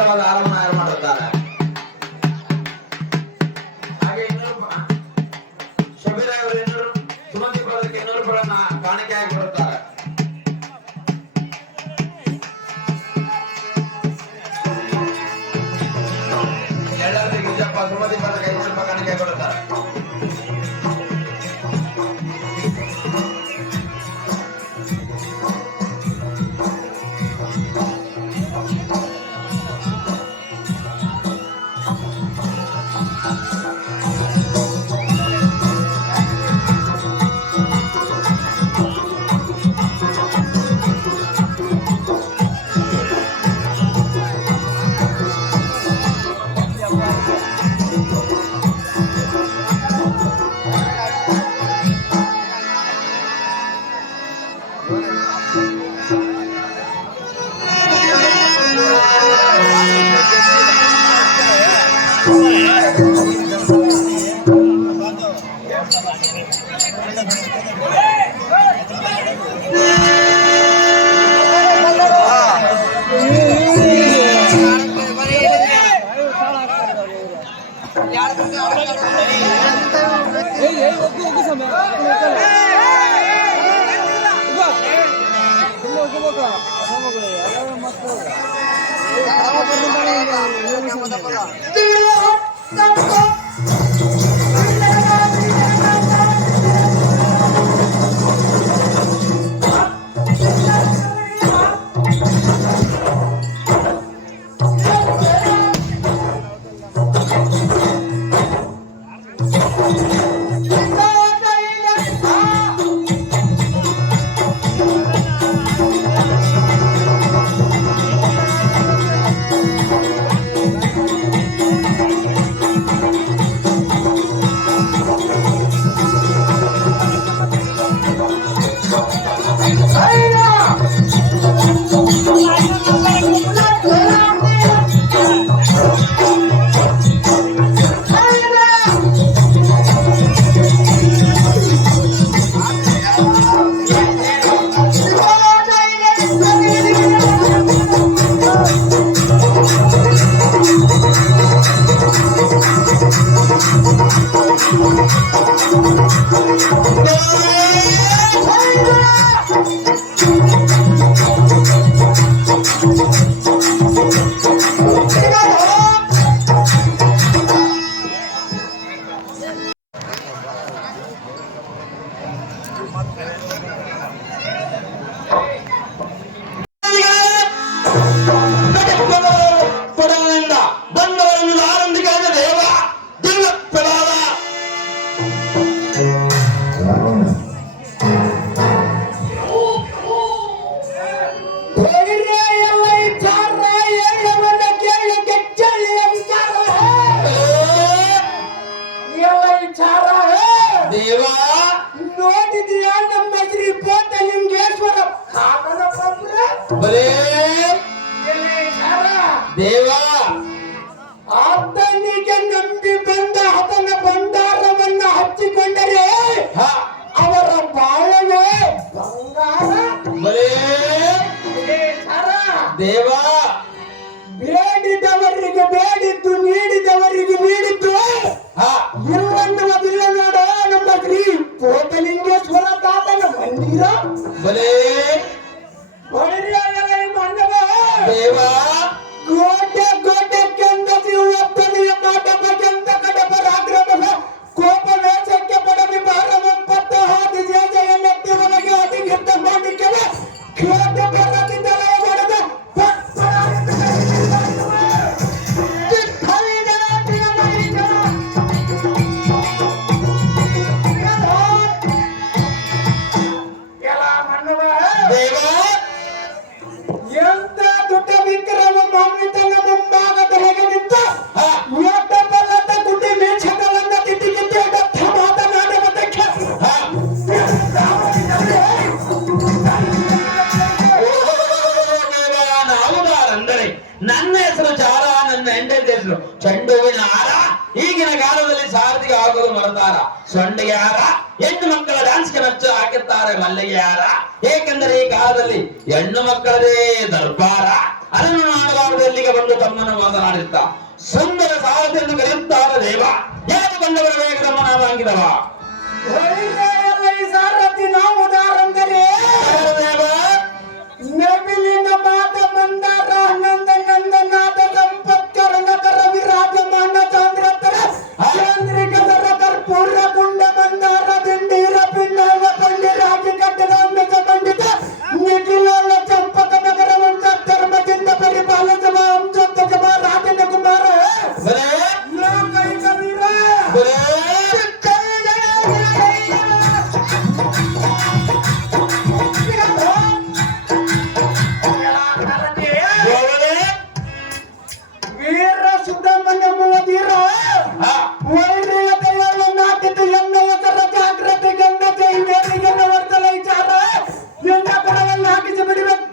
ಆರಂಭ ಯಾರು ಮಾಡುತ್ತಾರೆ. ಹಾಗೆ ಶಬೀರ್ ಅವರು 200 ಸುಮಂತಿ ಬರೋದಕ್ಕೆ 200 ರೂಪಾಯಿಗಳನ್ನ ಕಾಣಿಕೆಯಾಗಿ ಕೊಡುತ್ತಾರೆ. ಎಲ್ಲರಿಗೂ ಗಿರಿಜಪ್ಪ ಸುಮಂತಿ ಬರೋದಕ್ಕೆ 500 ರೂಪಾಯಿ ಕಾಣಿಕೆ ಕೊಡುತ್ತಾರೆ. ದೇವಾ ಆತನಿಗೆ ನಂಬಿ ಬಂದ ಹತನ ಭಂಡಾರವನ್ನ ಹಚ್ಚಿಕೊಂಡರೆ ಅವರ ಬಾಳವೇ ಬಂಗಾರ. ದೇವಾ ಬೇಡಿದವರಿಗೆ ಬೇಡಿದ್ದು ನೀಡಿದವರಿಗೆ ನೀಡಿದ್ದು ಇಲ್ಲನ್ನುವುದಿಲ್ಲ ನೋಡ ನಮ್ಮ ಶ್ರೀ ಕೋಟಲಿಂಗೇಶ್ವರ ತಾತನ ಮಂದಿರ. ದೇವಾ ಕೋಟೆ ಕೋಟೆಕ್ಕೆಂದ ಒತ್ತನೆಯ ಕಾಟಕಕ್ಕೆಂದ ಕಡಪರಾಗ್ರಹ ಕೋಪ ವೇಷಕ್ಕೆ ಪಡವಿ ಭಾರವಪ್ಪತ್ತ ಹಾದಿ ಜಯಜಯನ್ನೆತ್ತಿ ಒಳಗೆ ಅಧಿಗಿದ್ದ ಮಾಡಿಕೆವ ಕೋಟೆ ಬರದಿ ತಲೆಯ ಹೊಡೆದ ಎಂತ ದುಡ್ಡ ವಿಕ್ರಮ ಮಾನ್ವಿತನ ಮುಂಭಾಗದ ಹೇಗೆ ನಿಂತ ಒಟ್ಟಬಲ್ಲದ ಗುಡ್ಡೆ ಮೇಚಗಳನ್ನ ತಿಟ್ಟಿಗಿದ್ದೆ ಮಾತನಾಡುವುದಕ್ಕೆ ನಾವುದಾರಂದರೆ ನನ್ನ ಹೆಸರು ಚಾರ, ನನ್ನ ಹೆಂಡತಿ ಹೆಸರು ಚಂಡುವಿನ ಹಾರ. ಈಗಿನ ಕಾಲದಲ್ಲಿ ಸಾರಥಿಗೆ ಆಗೋದು ಮರತಾರ. ಸೊಂಡಿಗೆ ಹಾರ, ಹೆಣ್ಣು ಮಕ್ಕಳ ಡ್ಯಾನ್ಸ್ಗೆ ನಚ್ಚು ಹಾಕುತ್ತಾರೆ ಮಲ್ಲಿಗೆ ಹಾರ. ಏಕೆಂದರೆ ಈ ಕಾಲದಲ್ಲಿ ಹೆಣ್ಣು ಮಕ್ಕಳದೇ ದರ್ಬಾರ. ಅದನ್ನು ಮಾಡಬಾರದು ಎಲ್ಲಿಗೆ ಬಂದು ತಮ್ಮನ್ನು ಮಾತನಾಡಿದ್ದ. ಸುಂದರ ಸಾರಥಿಯನ್ನು ಕರೆಯುತ್ತಾರ ದೇವ, ಯಾರು ಬಂದವರ ವೇಗದ ಮನಾವಾಗಿದವ ಸಾರಥಿ ನಾವು ಉದಾಹರಣೆ ದೇವ ನಬಿಲಿನ ಮಾತ ಮಂದಾರ ನಂದ ನಂದನಾಥ ಸಂಪತ್ಕರ ನಗರ ವಿರಾಜಮಾನ ಚಾಂದ್ರತರ ಚಂದ್ರಿಕರ ಕರ್ಪೂರ ಕುಂಡ ಮಂದಾರ ದಿಂಡೀರ ಪಿಂಡಾಲ ಪಂಡಿ ರಾಜಿ ಕಟ್ಟಡ ಪಂಡಿತ ನಿಖಿಲ ಚಂಪಕ ನಗರ ವಂಶ ಧರ್ಮದಿಂದ ಪರಿಪಾಲಿತ ವಂಶೋತ್ತ ಜಮ ರಾಜನ ಕುಮಾರ ಲೋಕೈಕ ವೀರ ವೀರ ಸುಬ್ರಹ್ಮಣ್ಯ ವೀರ ವೈರಿಯತೆಯನ್ನು ನಾಟಿತು ಎನ್ನೆಯ ತರ ಜಾಗ್ರತೆ ಗಂಡ ಜೈವೇರಿಗೆನ್ನ ವರ್ತಲ ವಿಚಾರ ಎಲ್ಲ ಕೊಡವನ್ನು ಹಾಕಿಸಿ ಬಿಡಬೇಕು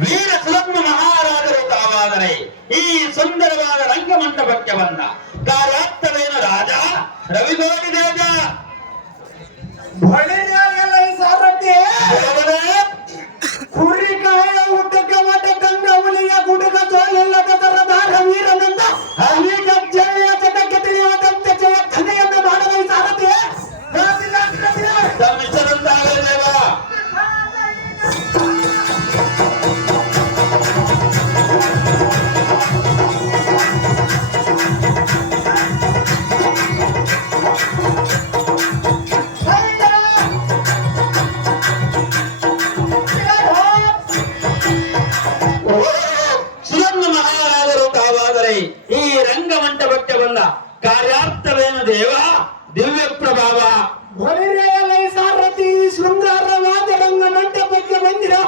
ವೀರ ಸುಲಗ್ನ ಮಹಾರಾಜರು ತಾವಾದರೆ ಈ ಸುಂದರವಾದ ರಂಗಮಂಟಪಕ್ಕೆ ಬಂದ ಕಾರ್ಯಾರ್ಥವೇನು ರಾಜ ರವಿಗೋಡಿ ರಾಜ ಸಾರಥಿ ಕುರಿಕಾಯ ಉದ್ದಕ ಮಠ ಗಂಗ ಹುಲಿಯ ಗುಡುಗ ಸೋಲಿಲ್ಲದ ಸರದಾರ ವೀರನಿಂದ ಈಗ ಜಯ ಜಗಕ್ಕೆ ತಿಳಿಯುವಂತೆ ಜಯ ಕಲೆಯನ್ನು ಮಾಡಲು ಈ ಸಾರಥಿ ತಮ್ಮಿಷ್ಟರಂತಾಗಲಿ ದೇವ. ಸುಲಗ್ನ ಮಹಾರಾಜರು ತಾವಾದರೆ ಈ ರಂಗಮಂಟಪಕ್ಕೆ ಬಂದ ಕಾರ್ಯಾರ್ಥವೇನು ದೇವ ದಿವ್ಯ ಪ್ರಭಾವ ಹೊರರೆಯಲೈ ಸಾರಥಿ ಶೃಂಗಾರವಾದ ರಂಗ ಮಂಟಪಕ್ಕೆ ಬಂದಿರೋ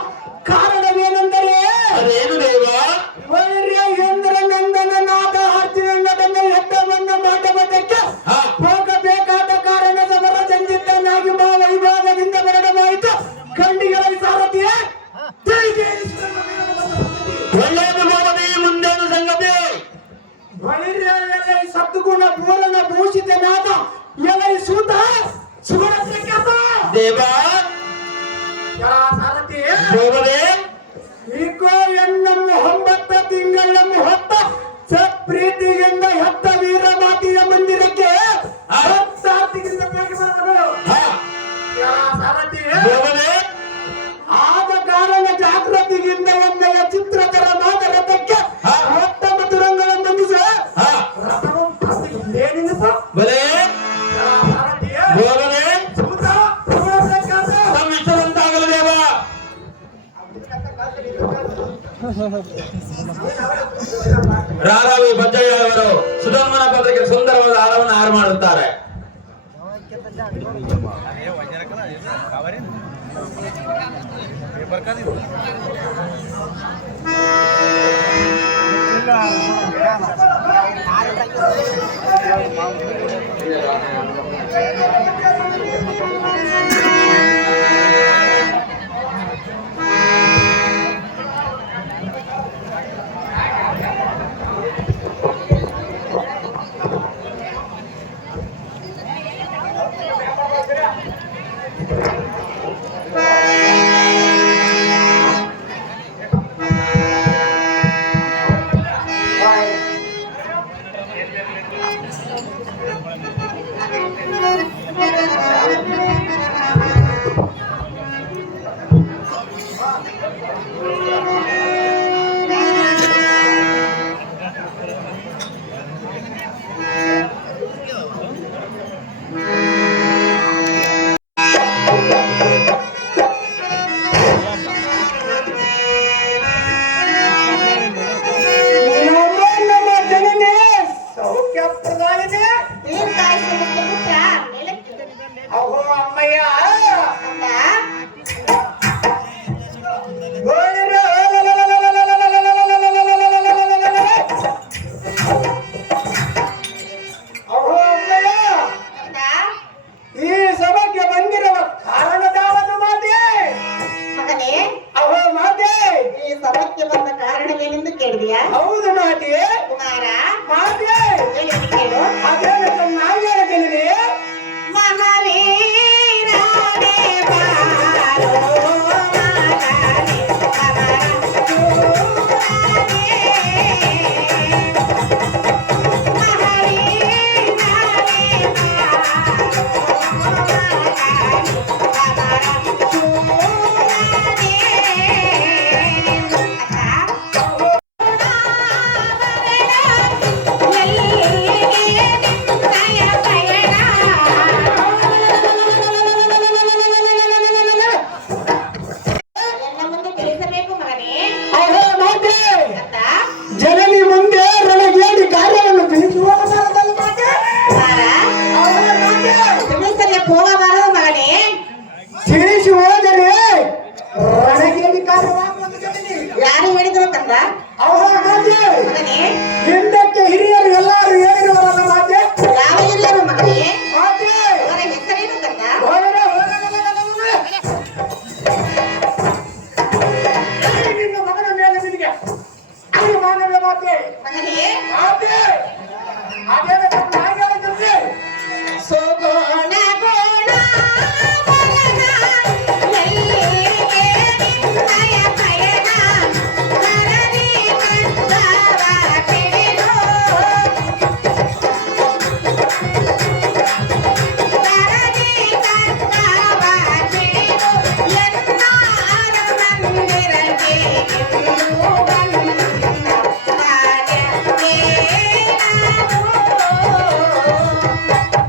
ಕಾರಣವೇನೆಂದರೆ ಅದೇನು ದೇವ ವೈರ್ಯೇಂದ್ರ ನಂದನನಾದ ಅರ್ಜುನನ ಯುದ್ಧವನ್ನ ಮಂಟಪಕ್ಕೆ ಹೋಗಬೇಕಾದ ಕಾರಣ ಸಮರ ಸಂಜಿತನಾಗಿ ವೈಭಾಗದಿಂದ ಹೊರಡವಾಯಿತು. ಖಂಡಿಗಳ ಸಾರಥಿಯ ಒಳ್ಳೆಯದು ಗೋಪತಿ, ಮುಂದೇನು ಸಂಗತಿ? ವೈರ್ಯಲೈ ಸದ್ಗುಣ ಪೂರ್ಣ ಭೂಷಿತನಾದ ಎಲೈ ಸೂತ ಸುಗುಣತ್ರಿಕತ ದೇವ ಸಾರಥಿ ಗೋಪತಿ ಈಗೋ ಎನ್ನನ್ನು 9 ತಿಂಗಳ ಹೊತ್ತ ಸತ್ಪ್ರೀತಿಯಿಂದ ಹೆತ್ತ ವೀರಮಾತೆಯ ಮಂದಿರಕ್ಕೆ ಭಕ್ತಾರ್ತಿಗಿಂತ ಬೇಗ ಬರಲು ಸಾರಥಿ ಗೋಪತಿ ಆದ ಕಾರಣ ಜಾಗೃತಿಗಿಂತ ಒಮ್ಮೆಯ ಚಿತ್ರಕರ ರಥಕ್ಕೆ ಹೊತ್ತ ಮಧುರಂಗಳನ್ನು ಬಂಧಿಸ ರಥವನ್ನು ಏನಿಂದ ಬಲೇ ಸಾರಥಿಯ ಗೋಪತಿ ಸೂತ ಸುಗುಣತ್ರಿಕತ ತಮ್ಮಿಷ್ಟರಂತಾಗಲು ದೇವ. ರಾಧಾವಿ ಬಜ್ಜಯ್ಯ ಅವರು ಸುಧರ್ಮನ ಪದಕ್ಕೆ ಸುಂದರವಾದ ಹಾರವನ್ನು ಹಾರು ಮಾಡುತ್ತಾರೆ. ಅಹೋ ಹೋಗಬಾರದು ಮಗನೇ. ತಿಳಿಸಿ ಹೋದರೆ ರಣಗೇಡಿ ಕಾರ್ಯವಾಗುವುದು ಗೆಳತಿ. ಯಾರು ಹೇಳಿದ್ರು ಕಂದ ಅವರ ಮಾತೆ ಮಗನೇ? ಹಿಂದಕ್ಕೆ ಹಿರಿಯರು ಎಲ್ಲರೂ ಹೇಳಿರುವವರ ಮಾತೆ. ಯಾವ ಹಿರಿಯರು ಮಗನೇ? ಮಾತೆ ಅವರ ಹೆಸರೇನು ಕಂದ? ಹೋದರೆ ನಿನ್ನ ಮಗನ ಮೇಲೆ ನಿನಗೆ ಅದು ಮಾನವ ಮಾತೆ. ಮಗನೇ ಮಾತೆ ಅದೇನ ಹಾಗೆ ಗೆಳತಿ. ಸೋಗೋಣ ಗೋಣ ಮಗನ ಎಲ್ಲಿಗೆ ನಿನ್ನಯ ಪಯಣ ಕರದಿ ಕಂದವ ತಿಳಿದು ಕರದಿ ಕಂದವ ತಿಳಿದು ಎನ್ನಾರ ಮಂದಿರಕ್ಕೆ ಎಂದು ಬಂದ ಕಾರ್ಯವೇ ನಾನು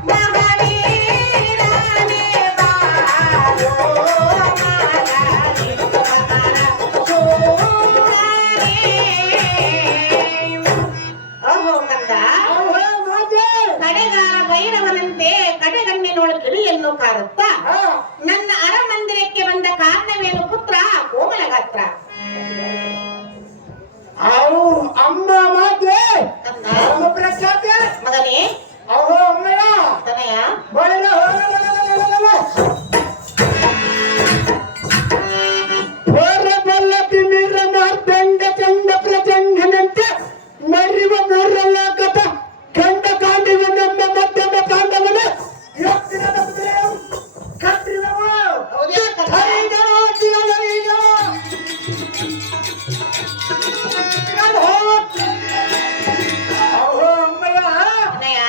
ಮಹಾವೀರನೇ ಬಾರೋ ಮಗನೇ ಶೂರನೇ. ಓಹೋ ಕಂದ, ಅವರ ಮಾತೆ ಕಡೆಗಾಲ ಭೈರವನಂತೆ ಕಡೆಗಣ್ಣಿನೊಳು ಕಿಡಿಯನ್ನು ಕಾರುತ್ತಾ ಹಾ ನನ್ನ ಅರಮಂದಿರಕ್ಕೆ ಬಂದ ಕಾರಣವೇನು ಪುತ್ರ ಕೋಮಲಗಾತ್ರ? ಅವು ಅಮ್ಮ ಮಾತೆ ಕಂದ ನಮ್ಮ ಪ್ರಖ್ಯಾತ ಮಗನೇ ಅವರ ಅಮ್ಮಯ್ಯ ತನಯ ಬಳಿರ ಹೋರಬಲ್ಲ ತಿಮಿರ ಮಾರ್ದಂಡ ಚಂಡ ಪ್ರಚಂಡನಂತೆ ಮರಿವ ಮೂರಲ್ಲ ಕಥ ಕಂಡ ಕಾಂಡಿವ ನಮ್ಮ ಮಧ್ಯಮ ಕಾಂಡವನ ಎತ್ತಿರದ ಕುದುರೆಯು ಕಟ್ಟಿದವ ಹೌದ್ಯಾ ಕಂದ? ಹರಿದವ ಜೀವನವೀಗ. ಅವರ ಅಮ್ಮಯ್ಯ ತನಯ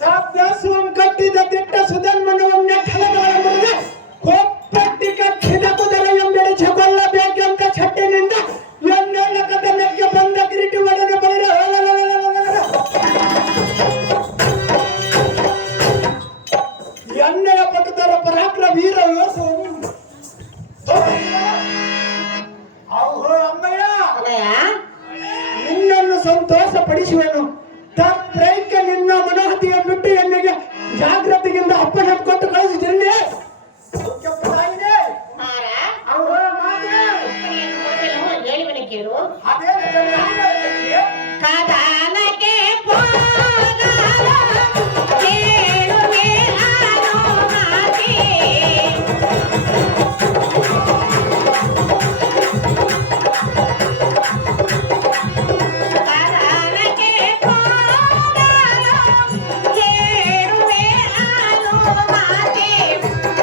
ಕಾವ್ಯಾಸುವಂ ಕಟ್ಟಿದ ದಿಟ್ಟ ಸುಧನ್ಮನವನ್ನೇ ಕಲಬಲಗೊಳಿಸಿ ಕೊಪ್ಪಟ್ಟಿ ಕಟ್ಟಿದ ಕುದುರೆ ಎಂಬೆಡಿಸಿ ಕೊಲ್ಲಬೇಕೆಂದ ಛಟ್ಟಿನಿಂದ ಎನ್ನೆಲ್ಲ ಕದನಕ್ಕೆ ಬಂದ ಕಿರೀಟಿ ಒಡೆದ ಬಳಿರ ಎಣ್ಣೆಯ ಪಟುತರ ಪರಾಕ್ರ ವೀರ ಯೋಸು ಅವ್ರು ಅಮ್ಮಯ್ಯ ತನಯ ನಿನ್ನನ್ನು ಸಂತೋಷ ಪಡಿಸುವನು ತಪ್ರೈಕ ನಿನ್ನ ಮನೋಹತಿಯ ಬಿಟ್ಟು ಎನ್ನಿಗೆ ಜಾಗೃತಿಯಿಂದ ಅಪ್ಪನ ಕೊಟ್ಟು ಕಳಿಸಿದ್ದೇನೆ. ಮಾರ ಅವರ ಮಾತೆ ಅಪ್ಪಣೆಯನ್ನು ಕೊಡುವೆನು, ಹೇಳಿವನ ಕೇಳು. ಅದೇ ಕದಾನಕ್ಕೆ ಹೋಗಲು ಕೇಳುವೆ ಅನುಮತಿ. ಕದಾನಕ್ಕೆ ಹೋಗಲು ಕೇಳುವೆ ಅನುಮತಿ.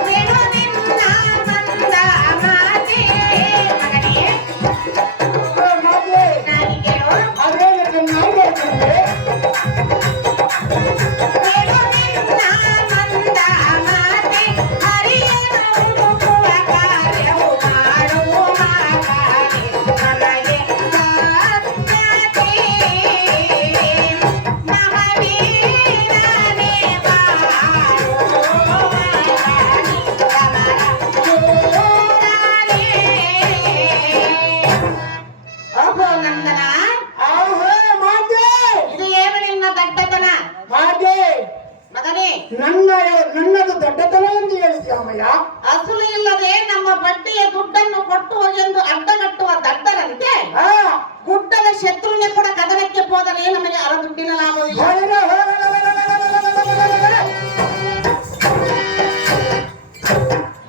ಬಿಡು ನಿನ್ನ ಮಂದ ಮಾತೆ. ಮಗನೇ ಮಾತೆ ನಾನು ಕೇಳು. ಅದೇ ಚೆನ್ನಾಗಿ ಓಹೋ ನಂದನ, ಅವರ ಮಾತೆ ಇದು ಏನು ನಿನ್ನ ದಡ್ಡತನ? ಮಾತೆ ಮಗನೇ ನನ್ನದು ದೊಡ್ಡತನ ಎಂದು ಹೇಳಿದ್ಯಮ್ಮಯ್ಯ. ಅಸಲು ಇಲ್ಲದೆ ನಮ್ಮ ಬಡ್ಡಿಯ ದುಡ್ಡನ್ನು ಕೊಟ್ಟು ಎಂದು ಅಡ್ಡಗಟ್ಟುವ ದಡ್ಡರಂತೆ ಆ ಗುಡ್ಡದ ಶತ್ರುವಿನ ಕೂಡ ಕದನಕ್ಕೆ ಹೋದರೆ ನಮಗೆ ಅರ ದುಡ್ಡಿನ ಲಾಭವಿಲ್ಲ.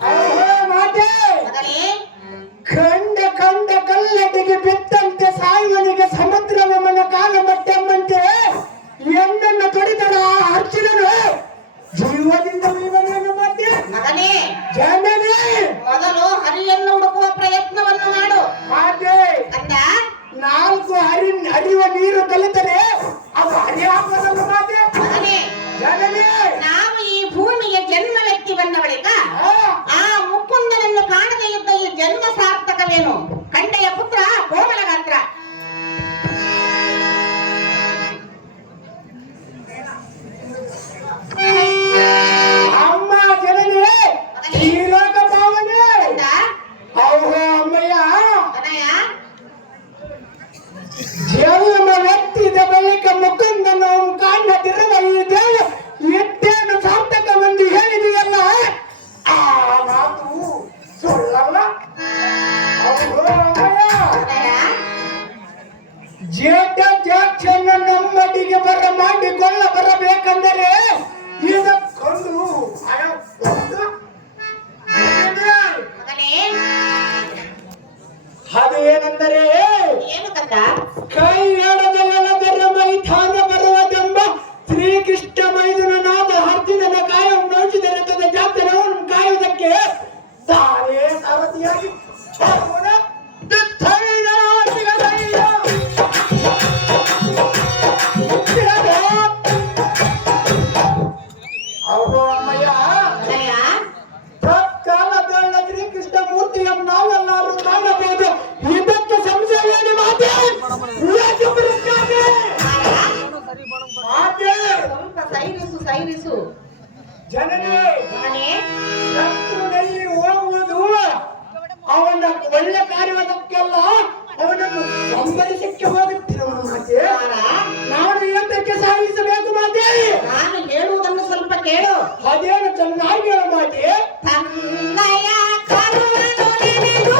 ಅವರ ಮಾತೆ ಮಗನೇ ಕಂಡ ಕಲ್ಲಟಿಗೆ ಬಿತ್ತಂತೆ ಸಾಯುವನಿಗೆ ಸಮುದ್ರ ನಮ್ಮನ ಕಾಲ ಮಟ್ಟೆಂಬಂತೆ ಎಂದನ್ನು ತೊಡಿದರ ಅರ್ಜುನನು ಜೀವದಿಂದ ಉಳಿವನೇನು ಮತ್ತೆ ಮಗನೇ ಜನನೇ ಮೊದಲು ಹರಿಯನ್ನು ಹುಡುಕುವ ಪ್ರಯತ್ನವನ್ನು ಮಾಡು. ಮಾತೆ ಅಂದ ನಾಲ್ಕು ಹರಿಯುವ ನೀರು ಕಲಿತರೆ ಅದು ಹರಿಯಾಗುವುದನ್ನು ಮಾತೆ ಮಗನೇ ಜನನೇ ನಾವು ಈ ಭೂಮಿಗೆ ಜನ್ಮವೆತ್ತಿ ಬಂದ ಬಳಿಕ ಆ, ಆ ಮುಕುಂದನನ್ನು ಕಾಣದೇ ಇದ್ದ ಈ ಜನ್ಮ ಸಾರ್ಥಕವೇನು? ಕಂಡೆಯ ಪುತ್ರ ಕೋಮಲಗಾತ್ರ. ಅಮ್ಮ ಜನನೇ ಈ ಲೋಕ ಪಾವನೆ ಅಂದ ಅವ್ವ ಅಮ್ಮಯ್ಯ ತನಯ ಜನ್ಮ ವ್ಯಕ್ತಿದ ಬಳಿಕ ಮುಕುಂದನ ಕಾಣ್ಣ ತಿರುಗ ಈ ದೇವ ಎಟ್ಟೇನು ಸಾರ್ಥಕ ಎಂದು ಹೇಳಿದೆಯ ಅಮ್ಮಯ್ಯ ಅಣ್ಣಯ್ಯ ತತ್ಕಾಲದ ಶ್ರೀಕೃಷ್ಣ ಮೂರ್ತಿಯನ್ನು ನಾವೆಲ್ಲರೂ ಕಾಣಬಹುದು. ಇದಕ್ಕೆ ಸಂಶಯವೇನು ಮಾತೆ? ಯಾಕೆ ಬರುತ್ತಾನೆ? ಮಾತೆ ಸ್ವಲ್ಪ ಸೈರಿಸು ಜನನೇ ಮಗನೇ. ಶತ್ರುನಲ್ಲಿ ಹೋಗುವುದು ಅವನ ಒಳ್ಳೆ ಕಾರ್ಯವದಕ್ಕೆಲ್ಲ ಅವನನ್ನು ಸಂಬರಿಸಕ್ಕೆ ಹೋಗುತ್ತಿರುವನು ಮಾತೆ. ನಾನು ಏತಕ್ಕೆ ಸಾಗಿಸಬೇಕು ಮಾತೆ? ನಾನು ಹೇಳುವುದನ್ನು ಸ್ವಲ್ಪ ಕೇಳು. ಅದೇನು ಚೆನ್ನಾಗಿ ಹೇಳು ಮಾತೆ. ತನ್ನಯ ಕರುಣನು ನೆನೆದು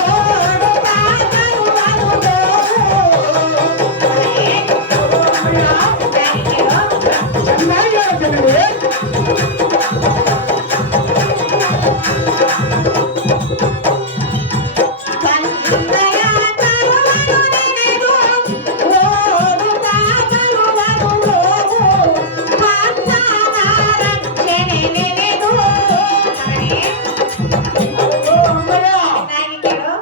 ಓಡುತ್ತಾ ಬರುವನು. ಚೆನ್ನಾಗಿ ಹೇಳು ಜನರೇ. ತನ್ನಯ ಕರುಣನು ನೆನೆದು ಓಡುತ್ತಾ ಬರುವನು. ಭಕ್ತನ ರಕ್ಷಣೆ ನೆನೆದು. ಅಯ್ಯೋ ಅಮ್ಮಯ್ಯ ಚೆನ್ನಾಗಿ ಕೇಳು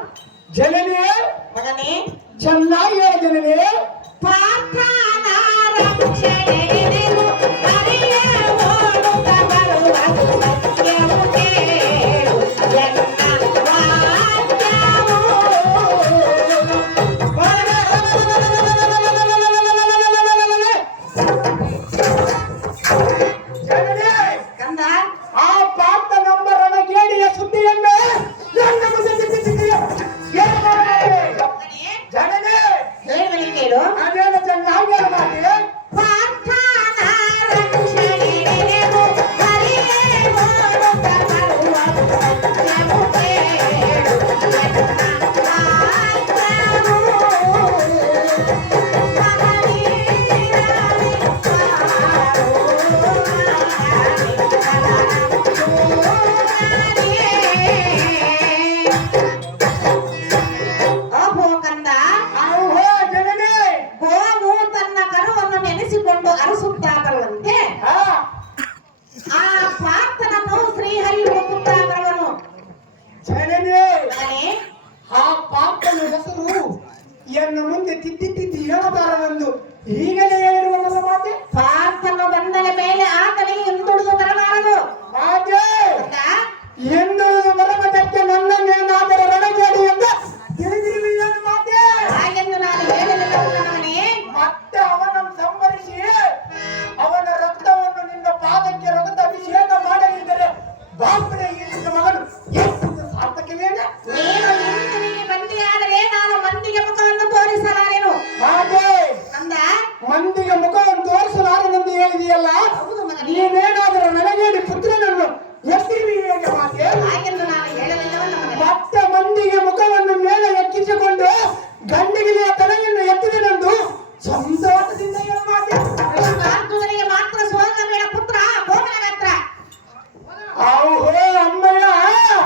ಜನನೇ, ಮಗನೇ. ಚೆನ್ನಾಗಿ ಹೇಳು ಜನನೇ. ಪಾರ್ಥನ ರಕ್ಷಣೆ ನೆನೆದು ಹರಿಯ ಓಡುತ್ತಾ ಬರುವನು. ಸತ್ಯವು ಕೇಳು ಎನ್ನ ವಾಕ್ಯವು. ಜನನೇ, ಕಂದ ಆ ಪಾತ್ರ ನಂಬರನ ಕೇಳಿಯ ಸುದ್ದಿಯನ್ನು ನನ್ನ ಮುಂದೆ ತಿದ್ದಿದ್ದೀಯ. ಏನು ಮಾಡಬೇಕು? ಮಗನೇ, ಜನನೇ, ಹೇಳುವನು ಕೇಳು. ಅದೇನು ಚೆನ್ನಾಗಿ ಹೇಳು ಮಾತೆ. ಪಾರ್ಥನ ರಕ್ಷಣೆ ನೆನೆದು ಹರಿಯ ಓಡುತ್ತಾ ಬರುವನು. ಸತ್ಯವು ಕೇಳು ಎನ್ನ ವಾಕ್ಯವು. ಅಹೋ ಕಂದ, ಆಹೋ ಜನನೇ, ಗೋವು ತನ್ನ ಕರುವನ್ನು ನೆನೆಸಿಕೊಂಡು ಅರಸುತ್ತಾ ಬರುವಂತೆ ಆ ಆ ಪಾರ್ಥನನ್ನು ಶ್ರೀಹರಿ ಹುಡುಕುತ್ತಾ ಬರುವನು. ಜನನೇ, ಮಗನೇ, ಆ ಪಾಪನ ಹೆಸರು ಎನ್ನ ಮುಂದೆ ತಿದ್ದಿ ಹೇಳಬಾರದೆಂದು ಈಗಲೇ ಹೇಳಿರುವಲ್ಲ ಮಾತೆ. ಪಾರ್ಥನು ಬಂದನ ಮೇಲೆ ಆತನಿಗೆ ಹಿಂದುಳಿದು ಬರಬಾರದು. ಮಾತೆ ಕಂದ, ಎಂದುಳಿದು ಬರಬೇಕಕ್ಕೆ ನನ್ನನ್ನೇನಾದರೂ ರಣಗೇಡಿ ಎಂದು ತಿಳಿದಿರುವೆಯೇನು ಮಾತೆ? ಹಾಗೆಂದು ನಾನು ಹೇಳಲಿಲ್ಲ ಮಗನೇ. ಮತ್ತೆ ಅವನನ್ನು ಸಂಹರಿಸಿ ಅವನ ರಕ್ತವನ್ನು ನಿನ್ನ ಪಾದಕ್ಕೆ ರಕ್ತ ಅಭಿಷೇಕ ಮಾಡಲಿದ್ದರೆ ಬಾಪುರೆ ಈ ನಿನ್ನ ಮಗನು ಎಷ್ಟು ಸಾರ್ಥಕವೇನೆ? ನೀನು ಇಂದಿನಿಗೆ ಬಂದಿಯಾದರೆ ನಾನು ಮಂದಿಗೆ ಮುಖವನ್ನು ತೋರಿಸಲಾರೆನು. ಮಾತೆ ಕಂದ, ಮಂದಿಗೆ ಮುಖವನ್ನು ತೋರಿಸಲಾರನೆಂದು ಹೇಳಿದೆಯಲ್ಲ, ಹೌದು ಮಗನೇ. ನೀನೇನಾದರೂ ನನಗೇಡಿ ಪುತ್ರನನ್ನು ಎತ್ತಿರುವೆಯೇಗೆ ಮಾತೆ? ಹಾಗೆಂದು ನಾನು ಹೇಳಲಿಲ್ಲವಲ್ಲ ಮಗನೇ. ಮತ್ತೆ ಮಂದಿಗೆ ಮುಖವನ್ನು ಮೇಲೆ ಎಕ್ಕಿಸಿಕೊಂಡು ಗಂಡಿಗಿಲಿಯ ತಲೆಯನ್ನು ಎತ್ತಿದನೆಂದು ಸಂತೋಷದಿಂದ ಹೇಳು ಮಾತೆ. ಮಾತುಗಳಿಗೆ ಮಾತ್ರ ಸೋಲಬೇಡ ಪುತ್ರ, ಗೋಮನ ಹತ್ರ. ಆಹೋ ಅಮ್ಮಯ್ಯ,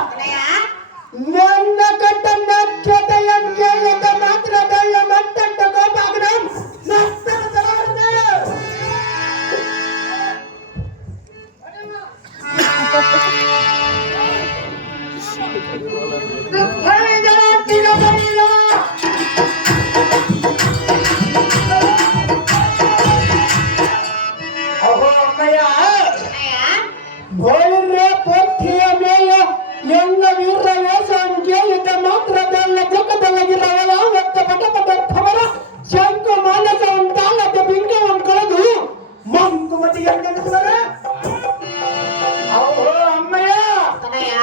ಅಣ್ಣಯ್ಯ, ನನ್ನ ಕಟ್ಟನ್ನ ಕ್ಷತೆಯನ್ನು ಕೇಳಿದ ಮಾತ್ರ ದಳ್ಳ ಮತ್ತಂತ ಕೋಪಾಗ್ನ ನಷ್ಟದ ತಲಾರದೆ. ಅಹೋ ಅಮ್ಮಯ್ಯ, ಅಣ್ಣಯ್ಯ, ಗೋಳಿನ ಪೋರ್ಥಿಯ ಮೇಲೆ ಎನ್ನ ವೀರ ವೇಷವನ್ನು ಕೇಳಿದ ಮಾತ್ರದಲ್ಲ ಜಗದೊಳಗಿರವರ ಒತ್ತ ಪಟಪಟರ್ಥವರ ಶಂಕು ಮಾನಸವನ್ನು ತಾಳದ ಬಿಂಕವನ್ನು ಕಳೆದು ಮಂಕುಮತಿಯನ್ನೆನಿಸುವರೆ. ಅಹೋ ಅಮ್ಮಯ್ಯ, ಅಣ್ಣಯ್ಯ,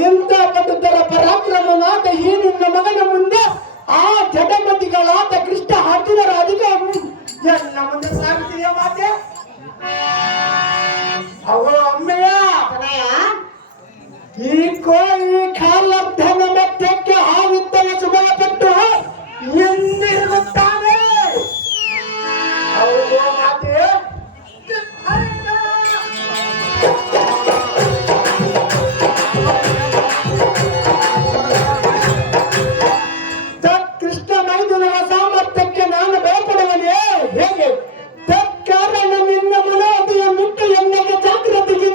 ಇಂಥ ಪಟುತರ ಪರಾಕ್ರಮನಾದ ಈ ನಿನ್ನ ಮಗನ ಮುಂದೆ ಆ ಜಡಮತಿಗಳಾದ ಕೃಷ್ಣ ಅರ್ಜುನರ ಅಧಿಕಾರವನ್ನು ಎನ್ನ ಮುಂದೆ ಸಾಗುತ್ತೀಯ ಮಾತೆ. ಅಹೋ ಅಮ್ಮಯ್ಯ, ಅಣ್ಣಯ್ಯ, ಈ ಕೋಳಿ ಕಾಲರ್ಧನ ಮಧ್ಯಕ್ಕೆ ಹಾವಿದ್ದವ ಸುಬಲಪಟ್ಟು ಎಂದಿರುತ್ತಾನೆ. ಅಹೋ ಮಾತೆ, ಕೃಷ್ಣ ಮೈದುನರ ಸಾಮರ್ಥ್ಯಕ್ಕೆ ನಾನು ಭಯಪಡುವನೇ ಹೇಗೆ? ತತ್ಕಾರಣ ನಿನ್ನ ಮನೋದಿಯ ಮುಟ್ಟು ಎನ್ನಗೆ ಜಾಗೃತಿಗೆ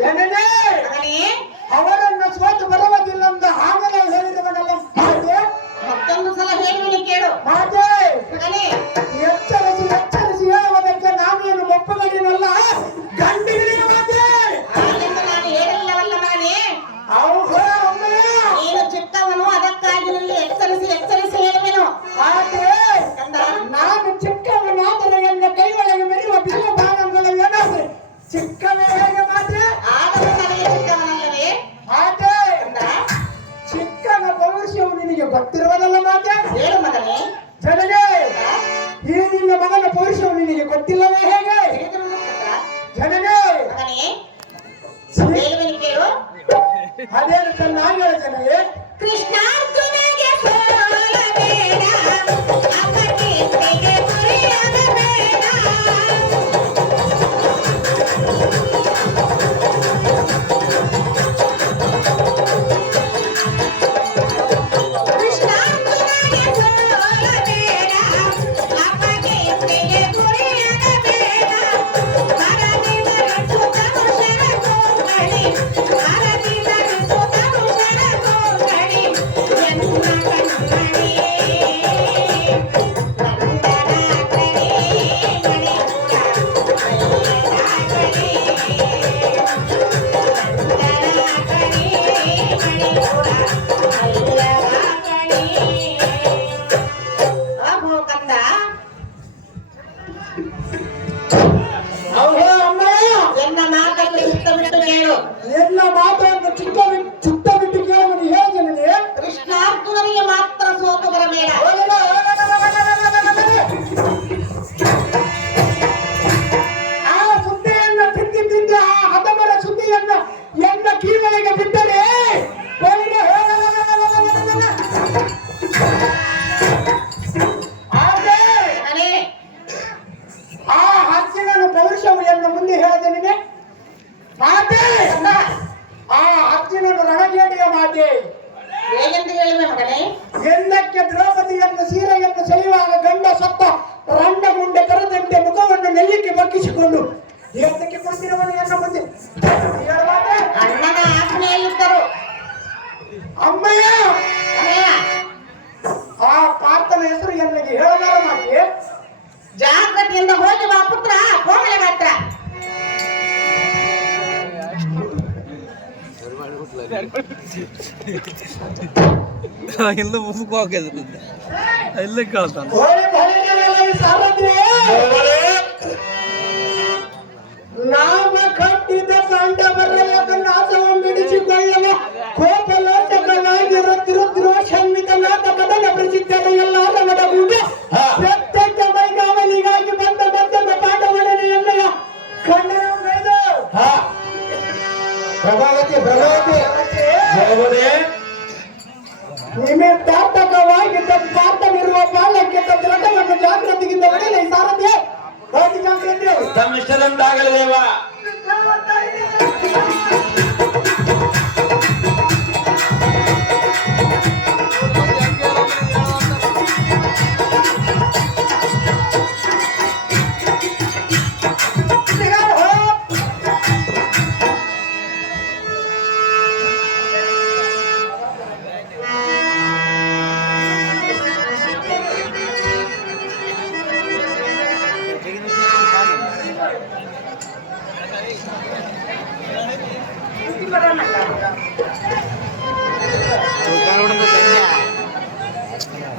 ಜನನೇ ಮಗನೇ ಅವರನ್ನು ಸೋತು ಬರುವುದಿಲ್ಲ ಅಂತ ಆಗಲೇ ಹೇಳಿದವನಲ್ಲ ಮಾತೆ. ಮತ್ತೊಂದು ಸಲ ಹೇಳುವನಿ ಕೇಳು ಮಾತೆ ಮಗನೇ. ಎಚ್ಚರಿಸಿ ಎಚ್ಚರಿಸಿ ಹೇಳುವುದಕ್ಕೆ ನಾನೇನು ಒಪ್ಪುಗಡಿನಲ್ಲ, ಗಂಡಿಗಿನ ಮಾತೆ. ಹಾಗೆಂದು ನಾನು ಹೇಳಿಲ್ಲವಲ್ಲ ಮಗನೇ. ಹೌದಾ ಅಮ್ಮಯ್ಯ? ನೀನು ಚಿಕ್ಕವನು, ಅದಕ್ಕಾಗಿ ನಿನ್ನೆ ಎಚ್ಚರಿಸಿ ಎಚ್ಚರಿಸಿ ಹೇಳುವೆನು. ಮಾತೆ ಕಂದ ನಾನು ಚಿಕ್ಕವನಾದರೆ ನನ್ನ ಕೈ ಒಳಗೆ ಮೆರೆಯುವ ಬಿಲ್ಲ ಬಾಣಗಳು ಏನಾದ್ರೆ ಚಿಕ್ಕವೇ ಹೇಗೆ ಮಾತೆ? ಆದರೂ ನನಗೆ ಚಿಕ್ಕವನಲ್ಲವೇ ಮಾತೆ ಕಂದ? ಚಿಕ್ಕನ ಭವಿಷ್ಯವು ನಿನಗೆ ಗೊತ್ತಿರುವುದಲ್ಲ ಮಾತೆ. ಹೇಳು ಮಗನೇ. ಜನನೇ ಈ ನಿನ್ನ ಮಗನ ಪೌರುಷವು ನಿನಗೆ ಗೊತ್ತಿಲ್ಲವೇ ಹೇಗೆ? ಹೇಳಿದನು ಪುತ್ರ. ಜನನೇ ಮಗನೇ ಹೇಳುವನಿ ಕೇಳು. ಅದೇನು ಚೆನ್ನಾಗಿ ಹೇಳ ಜನನೇ. ಕೃಷ್ಣಾರ್ಜುನಗೆ ಸೋಲಬೇಡ, ಅಪಕೀರ್ತಿಗೆ ಗುರಿಯಾಗಬೇಡ. ಕೃಷ್ಣಾರ್ಜುನಗೆ ಸೋಲಬೇಡ, ಅಪಕೀರ್ತಿಗೆ ಗುರಿಯಾಗಬೇಡ. ಹರದಿ ಧರಿಸು ಧನುಷನ ಕೋಮಳಿ, ಹರದಿ ಧರಿಸು ಧನುಷನ ಕೋಮಳಿ. ಎನ್ನ ಕಣ್ಣಡಿ ಅಹೋ ಕಂದ. ಹೌದಾ ಅಮ್ಮಯ್ಯ? ಎನ್ನ ಮಾತನ್ನು ಸುತ್ತ ಬಿಟ್ಟು ಕೇಳು. ಎಲ್ಲ ಮಾತನ್ನು ಚುಟ್ಟ ಬಿಟ್ಟು ಕೇಳುವುದು ಹೇಗೆ ಜನನೇ? ಕೃಷ್ಣಾರ್ಜುನನಿಗೆ ಮಾತ್ರ ಸೋತು ಬರಬೇಡ. ಆ ಸುದ್ದಿಯನ್ನು ತಿಂದಿ ತಿಂದಿ ಆ ಹದಮರ ಸುದ್ದಿಯನ್ನು ಎನ್ನ ಕೀವಳಿಗೆ ಬಿಟ್ಟರೆ ಮಗನೇ ಆ ಅರ್ಜುನನ ಭವಿಷ್ಯವು ಎನ್ನ ಮುಂದೆ ಹೇಳಿದೆ ನಿಮಗೆ ಮಾತೆ. ಆ ಅರ್ಜುನನು ರಣಗೇಡಿಯ ಮಾತೆ. ಹೇಗೆಂದು ಹೇಳುವೆ ಮಗನೇ. ಎಲ್ಲಕ್ಕೆ ದ್ರೌಪದಿಯನ್ನು ಸೀರೆಯನ್ನು ಸೆಳೆಯುವಾಗ ಗಂಡ ಸತ್ತ ರಂಡ ಮುಂಡೆ ಕರೆದಂತೆ ಮುಖವನ್ನು ನೆಲ್ಲಿಕ್ಕೆ ಬಗ್ಗಿಸಿಕೊಂಡು ದೇವತೆಗೆ ಕೊಡ್ತಿರುವನು ಎನ್ನ ಮುಂದೆ ಹೇಳುವಾಗೆ, ಅಣ್ಣನ ಆಜ್ಞೆಯಲ್ಲಿದ್ದರು. ಅಮ್ಮಯ್ಯ ಅಮ್ಮಯ್ಯ, ಆ ಪಾರ್ಥನ ಹೆಸರು ಎಲ್ಲಿಗೆ ಹೇಳಲಾರ ಮಾತೆ. ಜಾಗ್ರತೆಯಿಂದ ಹೋಗಿ ಬಾ ಪುತ್ರ, ಕೋಮಲೆ ಮಾತ್ರ. ಇಲ್ಲ ಮುಖಕ್ಕೆ ಹೋಗ್ಯದ ಇಲ್ಲ ಕೇಳ್ತಾನೆ ಹೋಳಿ ಭಲಿಗೆಗಳಲ್ಲಿ ಸಾರಥಿ ನಾಮ ಕಟ್ಟಿದ ಪಾಂಡವರೆಲ್ಲ ನಾಶವನ್ನು ಬಿಡಿಸಿಕೊಳ್ಳವ ಕೋಪಲೋಚಕವಾಗಿರುತ್ತಿರುತ್ತಿರುವ ಶಮಿತ ನಾಟಕದ ಪ್ರಸಿದ್ಧರ ಎಲ್ಲಾದ ಮಡಗುಂಡೆ ಪ್ರತ್ಯೇಕ ಮೈಗಾವಲಿಗಾಗಿ ಬಂದ ಪಾಂಡವರನ್ನು ಎಲ್ಲಯ ಕಣ್ಣನ ಮೇಲೆ ಪ್ರಭಾವತಿ ನಿಮಿತ್ತಾರ್ಥಕವಾಗಿದ್ದ ಪಾರ್ಥವಿರುವ ಬಾಲಕ್ಕೆ ರಥವನ್ನು ಜಾಗೃತಿಗಿಂತ ಹೊಡೆಯಲಿ ಸಾರಥಿ ಹೋಗಿ ಜಾಗೃತಿ ತಮ್ಮಿಷ್ಟದಂತಾಗಲಿ ದೇವ.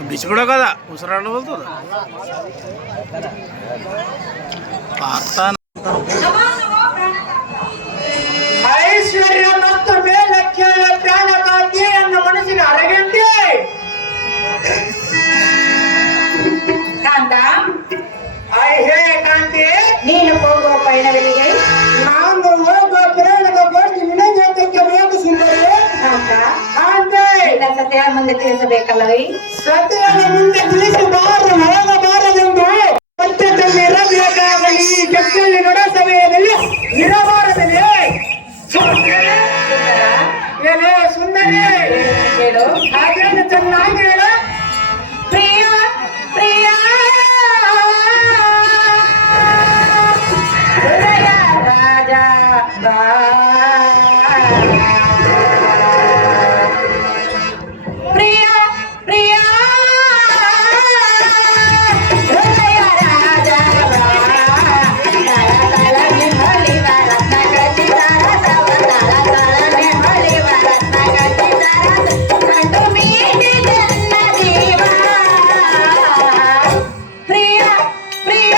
ಬಿಚ್ಬಿಡೋಕದ ಉಸಿರಾಡ ಬರ್ತದ ಐಶ್ವರ್ಯ ಮತ್ತು ಮೇಲಕ್ಕೆ ಪ್ರಾಣಕಾಂತಿ ನನ್ನ ಮನಸ್ಸಿನ ಅರಗಂಟಿ ಕಾಂತ, ಹೇ ಕಾಂತಿ, ನೀನು ಹೋಗುವ ಪಯಣವೆಲ್ಲಿಗೆ? ನಾನು ಹೋಗುವ ಪ್ರಯಾಣದ ಗೋಷ್ಠಿ ವಿನಯಕ್ಕೆ ಬೇಕು ಸುಂದರಿ. ಕಾಂತ, ಕಾಂತಿ, ನಿನ್ನ ಸತ್ಯ ಮುಂದೆ ತಿಳಿಸಬೇಕಲ್ಲವೇ? ಸತ್ಯನ ಮುಂದೆ ತಿಳಿಸಬಾರದು, ಹೋಗಬಾರದೆಂದು ಸತ್ಯದಲ್ಲಿ ಇರಬೇಕಾಗಲಿ. ಕೆಟ್ಟಲ್ಲಿ ನಡೆ ಸಮಯದಲ್ಲಿ ಇರಬಾರದಲ್ಲಿ ಏನೇ ಸುಂದರಿ ಹೇಳು. ಹಾಗೇನು ಚೆನ್ನಾಗಿ ಹೇಳ. ಪ್ರಿಯ ಪ್ರಿಯ ಹೃದಯ ರಾಜ ಬಾ ಪ್ರಿಯ ಪ್ರಿಯ ಹೃದಯ ರಾಜವ ತಳತಳನೆ ಹೊಳೆವ ರತ್ನಗಚಿತರ ತವ ತಳತಳನೆ ಹೊಳೆವ ರತ್ನಗಚಿತರ ಕಂಡು ಮೀಟಿದೆ ನನ್ನ ಜೀವ ಪ್ರಿಯ ಪ್ರಿಯ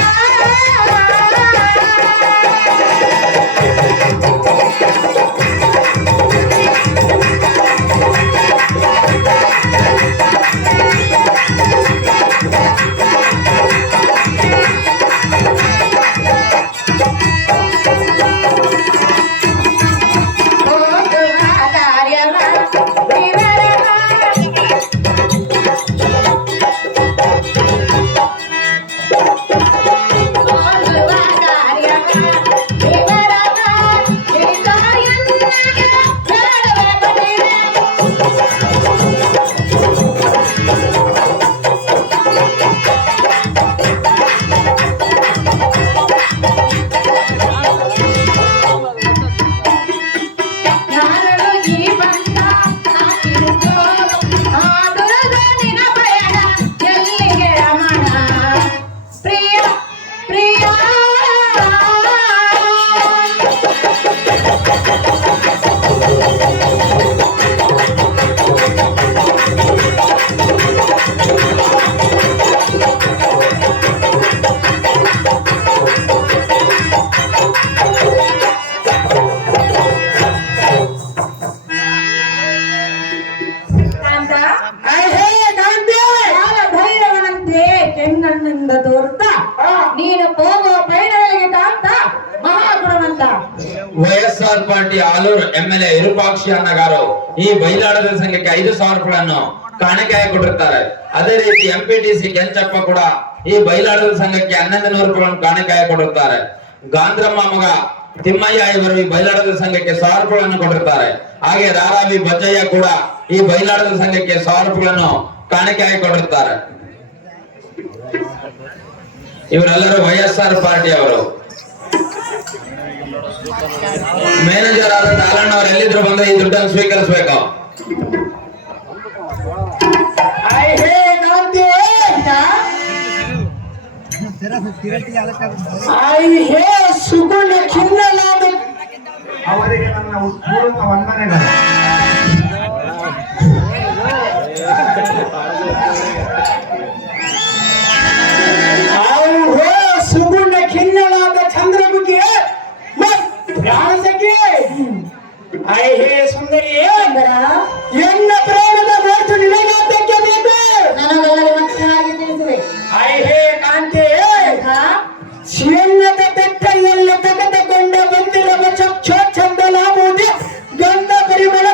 ಕೆಂಗಣ್ಣಿಂದ ತೋರುತ್ತಾ ನೀನು ಹೋಗುವ ಪಯಣಗಳಿಗೆ ಕಾಂತ ಮಹಾಗುಣವಂತ YSR party Aluru MLA Virupakshi ಅಣ್ಣಗಾರು ಈ ಬಯಲಾಟದ ಸಂಘಕ್ಕೆ 5,000 ರೂಪಾಯಿಯನ್ನು ಕಾಣಿಕೆಯಾಗಿ ಕೊಟ್ಟಿರ್ತಾರೆ. ಅದೇ ರೀತಿ ಎಂಪಿಟಿಸಿ ಕೆಂಚಪ್ಪ ಕೂಡ ಈ ಬಯಲಾಟದ ಸಂಘಕ್ಕೆ 1,100 ರೂಪಾಯಿಗಳನ್ನು ಕಾಣಿಕೆಯಾಗಿ ಕೊಟ್ಟಿರ್ತಾರೆ. ಗಾಂಧ್ರಮ್ಮ ಮಗ ತಿಮ್ಮಯ್ಯ ಇವರು ಈ ಬಯಲಾಟದ ಸಂಘಕ್ಕೆ 1,000 ರೂಪಾಯಿಗಳನ್ನು ಕೊಟ್ಟಿರ್ತಾರೆ. ಹಾಗೆ ರಾರಾವಿ ಬಜ್ಜಯ್ಯ ಕೂಡ ಈ ಬಯಲಾಟದ ಸಂಘಕ್ಕೆ 1,000 ರೂಪಾಯಿಗಳನ್ನು ಕಾಣಿಕೆಯಾಗಿ ಕೊಟ್ಟಿರ್ತಾರೆ. ಇವರೆಲ್ಲರೂ ವೈಎಸ್ಆರ್ ಪಾರ್ಟಿ ಅವರು. ಮ್ಯಾನೇಜರ್ ಆದ ನಾರಾಯಣ ಅವರು ಎಲ್ಲಿದ್ರು ಬಂದ್ರೆ ಈ ದುಡ್ಡನ್ನು ಸ್ವೀಕರಿಸಬೇಕು. ಸುಗುಣ ಖಿನ್ನಲಾದ ಅವರಿಗೆ ನನ್ನ ಪೂರ್ಣ ವಂದನೆಗಳು. ಸುಗುಣ ಖಿನ್ನಲಾದ ಚಂದ್ರಮುಖಿಯೇ ಪ್ರಾಣಸಖಿಯೇ ಐ ಹೇ ಸುಂದರಿಯೇ ಎನ್ನ ಪ್ರಾಣದ ಮಾತು ನಿನಗಾದ್ದಕ್ಕೆ ಬೇಕು. ನನಗೆಲ್ಲರೂ ಮತ್ತಾಗಿ ತಿಳಿಸುವೆ. ಐ ಹೇ ಕಾಂತೆಯೇ ಚಿನ್ನದ ಬೆಟ್ಟದಲ್ಲಿ ತೆಗೆದುಕೊಂಡ ಬಂದಿರುವ ಚಕ್ಷೋಚ್ಛಂದಲಾಗುವುದೇ ಗಂಧ ಪರಿಮಳ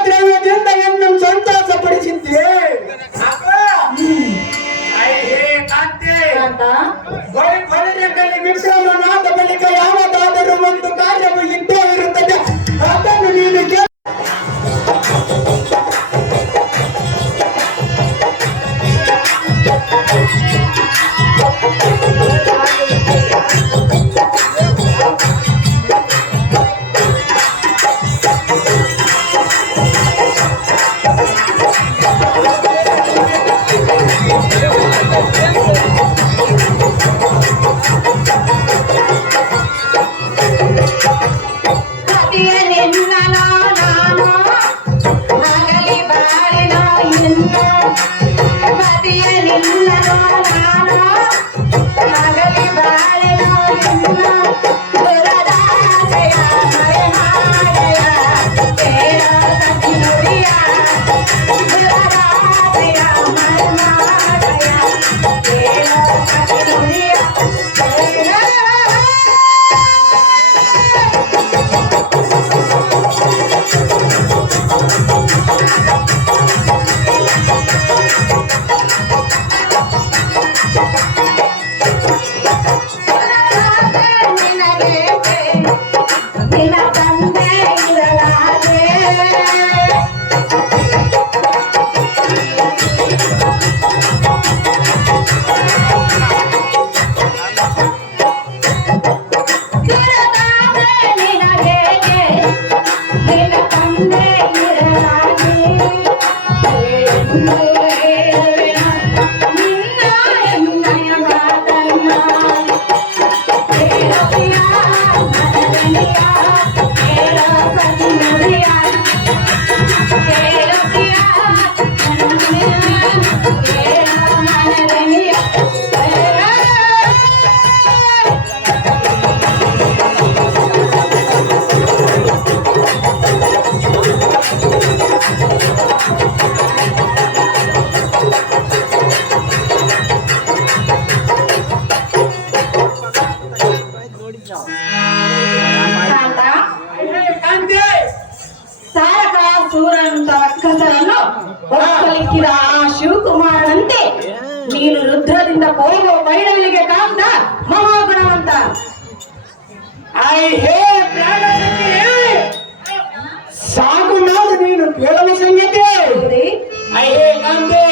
ತಾರಕಾಸುರನಂತ ರಕ್ಕಸರನ್ನು ಒಕ್ಕಲಿಕ್ಕಿದ ಆ ಶಿವಕುಮಾರನಂತೆ ನೀನು ರುದ್ರದಿಂದ ಹೋಗುವ ಬೈರವನಿಗೆ ಕಾಂತ ಮಹಾಗುಣವಂತ. ಐ ಹೇ ಪ್ರಾಣಸಖಿಯೇ, ಸಾಕು ನಾವು ನೀನು ಕೇಳುವ ಸಂಗತಿ. ಐ ಹೇ ಕಾಂತೆ,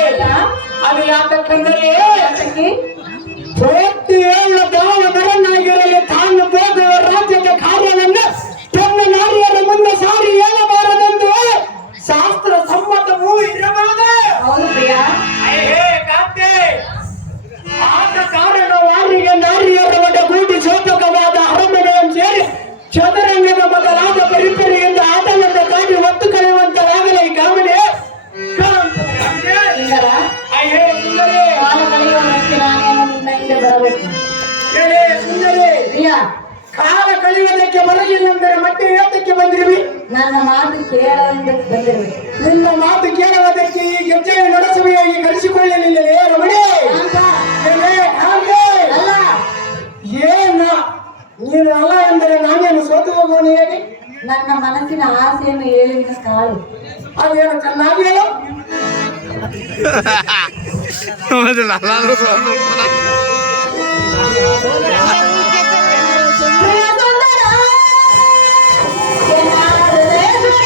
ಅದು ಯಾತಕ್ಕಂದರೆ ಪ್ರತಿಯೊಬ್ಬ ದಾವನರನ್ನಾಗಿರಲಿ ತಾನು ಹೋಗುವ ರಾಜ್ಯದ ಕಾರ್ಯವನ್ನು ತನ್ನ ನಾರಿಯರ ಮುಂದೆ ಸಾರಿ ಹೇಳಬಾರದೆಂದು ಶಾಸ್ತ್ರ ಸಮ್ಮತವೂ ಇರಬಾರದು. ಹೌದು ಪ್ರಿಯ. ಐ ಹೇ ಕಾಂತೆ, ಆದ ಕಾರಣವಾರಿಗೆ ನಾರಿಯರ ಒಡಗೂಡಿ ಶೋಭಕವಾದ ಅರಮನೆಯನ್ನು ಸೇರಿ ಚದುರಂಗದ ಮೊದಲಾದ ಪರಿಪರಿಯಿಂದ ಆಟವನ್ನು ಕಾಡಿ ಒತ್ತು ಕಳೆಯುವಂತರಾಗಲಿ ಈ ಕಾಮನೆ. ಸುಂದರ, ಐ ಹೇ ಸುಂದರಿ, ಕಾಲ ಕಳೆಯುವುದಕ್ಕೆ ನಾನೇನು ನಿನ್ನ ಹಿಂದೆ ಬರಬೇಕು. ಹೇಳೇ ಸುಂದರಿ, ಪ್ರಿಯ, ಕಾಲ ಕಳೆಯುವುದಕ್ಕೆ ಬರಲಿಲ್ಲಂದರೆ ಮತ್ತೆ ಏತಕ್ಕೆ ಬಂದಿರುವಿ? ನನ್ನ ಮಾತು ಕೇಳುವುದಕ್ಕೆ ಬಂದಿರಬೇಕು. ನಿನ್ನ ಮಾತು ಕೇಳುವುದಕ್ಕೆ ಈ ಗೆಜ್ಜೆ ನಡೆಸುವೆಯಾಗಿ ಕರೆಸಿಕೊಳ್ಳಲಿಲ್ಲವೇ ರಮಣಿ? ಹೇಳೇ ಕಾಂತೆ, ಅಲ್ಲ, ಏನ ನೀನು ಅಲ್ಲ ಎಂದರೆ ನಾನೇನು ಸೋತು ಹೋಗುವನು ಹೇಗೆ? ನನ್ನ ಮನಸ್ಸಿನ ಆಸೆಯನ್ನು ಹೇಳಿನ ಕಾಳು. ಅದೇನು ಚೆನ್ನಾಗಿ ಹೇಳು. ಪ್ರಿಯ ಸುಂದರ, ಏನಾದರೂ ಬೇಸರ?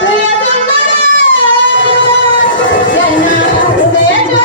ಪ್ರಿಯ ಸುಂದರ, ಏನಾದರೂ ಬೇಸರ?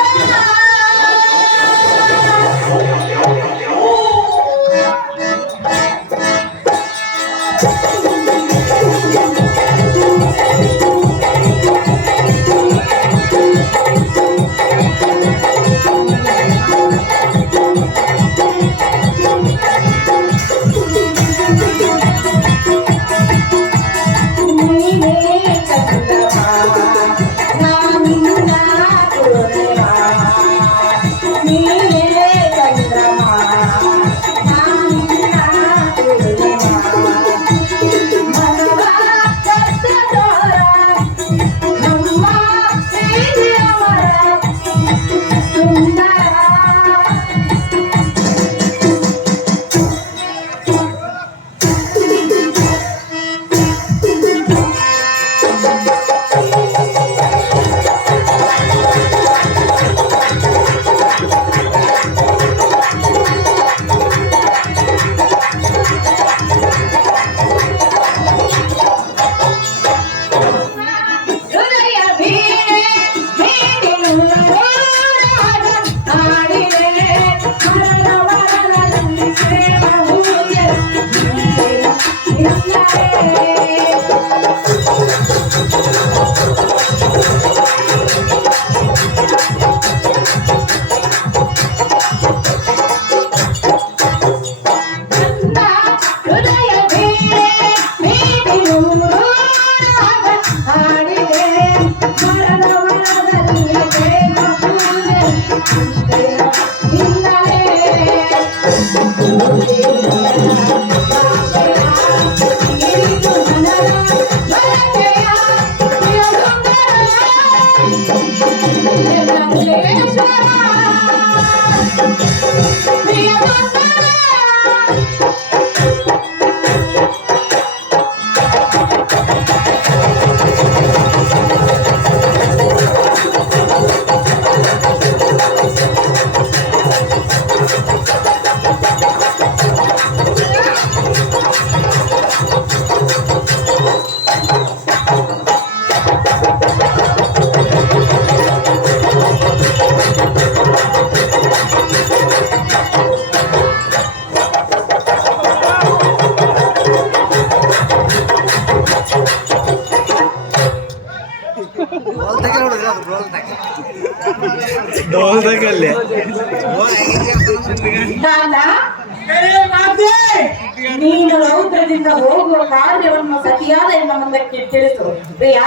ನೀನು ರೌದ್ರದಿಂದ ಹೋಗು ಹೋಗುವ ಕಾರ್ಯವನ್ನು ಸತಿಯಾದ ಎಂಬ ಮುಂದಕ್ಕೆ ತಿಳಿಸು. ಪ್ರಿಯಾ,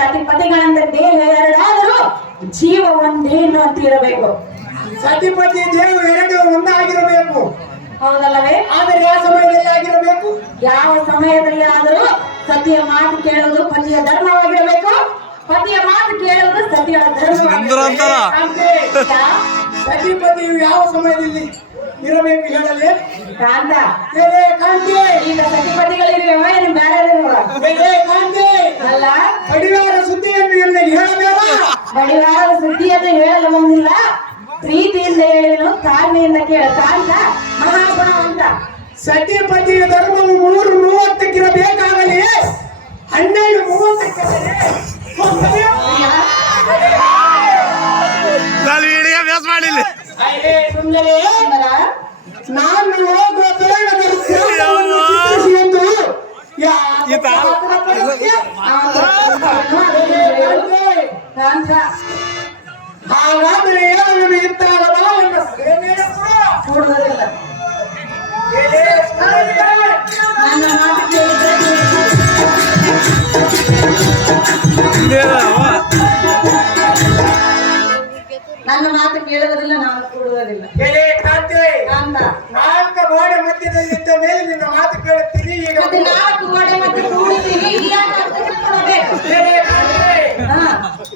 ಸತಿಪತಿಗಳಂದ್ರೆ ದೇಹ ಎರಡಾದರೂ ಜೀವ ಒಂದೇನು ಅಂತ ಇರಬೇಕು. ಸತಿಪತಿ ದೇವ ಎರಡು ಒಂದಾಗಿರಬೇಕು, ಹೌದಲ್ಲವೇ? ಆದರೆ ಯಾವ ಸಮಯದಲ್ಲಿ ಆಗಿರಬೇಕು? ಯಾವ ಸಮಯದಲ್ಲಿ ಆದರೂ ಸತಿಯ ಮಾತು ಕೇಳುವುದು ಪತಿಯ ಧರ್ಮವಾಗಿರಬೇಕು, ಪತಿಯ ಮಾತು ಕೇಳುವುದು ಸತಿಯ ಧರ್ಮವಾಗಿರಬೇಕು. ಸತಿಪತಿಯು ಯಾವ ಸಮಯದಲ್ಲಿ ಇರಬೇಕು ಹೇಳಲೇ? ಕಾಂತ, ಕಾಂತಿ, ಈಗ ಸತಿಪತಿಗಳಿರುವ ಏನು ಬೇರೆ ಕಾಂತಿ ಅಲ್ಲ, ಕಡಿವಾರ ಸುದ್ದಿಯನ್ನು ಎಲ್ಲ ಹೇಳಬೇಡ. ಬಡಿವಾರದ ಸುದ್ದಿಯನ್ನು ಹೇಳಲು ಬಂದಿಲ್ಲ, ಪ್ರೀತಿಯಿಂದ ಹೇಳಿದನು, ತಾಳ್ಮೆಯಿಂದ ಕೇಳು. ಕಾಂತ ಮಹಾಗುಣವಂತ. ಸತಿಪತಿಯ ಧರ್ಮವು 3:30 12:30 ನಾನು ವಿಡಿಯೋ ಬೇಸ್ ಮಾಡಿಲ್ಲ. ಸುಂದರಿ, ನಾನು ಹೋಗುವ ಪ್ರಯಾಣದಲ್ಲಿ ಚಿತ್ರಿಸಿ ಎಂದು ಕಾಂತ, ಹಾಗಾದರೆ ಏನು ಇತ್ತಲ್ಲ ಕೂಡುವುದಿಲ್ಲ. ನನ್ನ ಮಾತು ಕೇಳಿದ್ರೆ ನನ್ನ ಮಾತು ಕೇಳುವುದಿಲ್ಲ, ನಾನು ಕೂಡುವುದಿಲ್ಲ. ಕಾಂತ, 4 ಗೋಡೆ ಮಧ್ಯದಲ್ಲಿ ಇದ್ದ ಮೇಲೆ ನಿನ್ನ ಮಾತು ಕೇಳುತ್ತೀನಿ. ಈಗ ಮತ್ತೆ 4 ಗೋಡೆ ಮತ್ತೆ ಕೂಡುತ್ತೀವಿ, ಇದ್ಯಾಕೆ ಅರ್ಥ ಮಾಡ್ಕೊಳ್ಬೇಕು?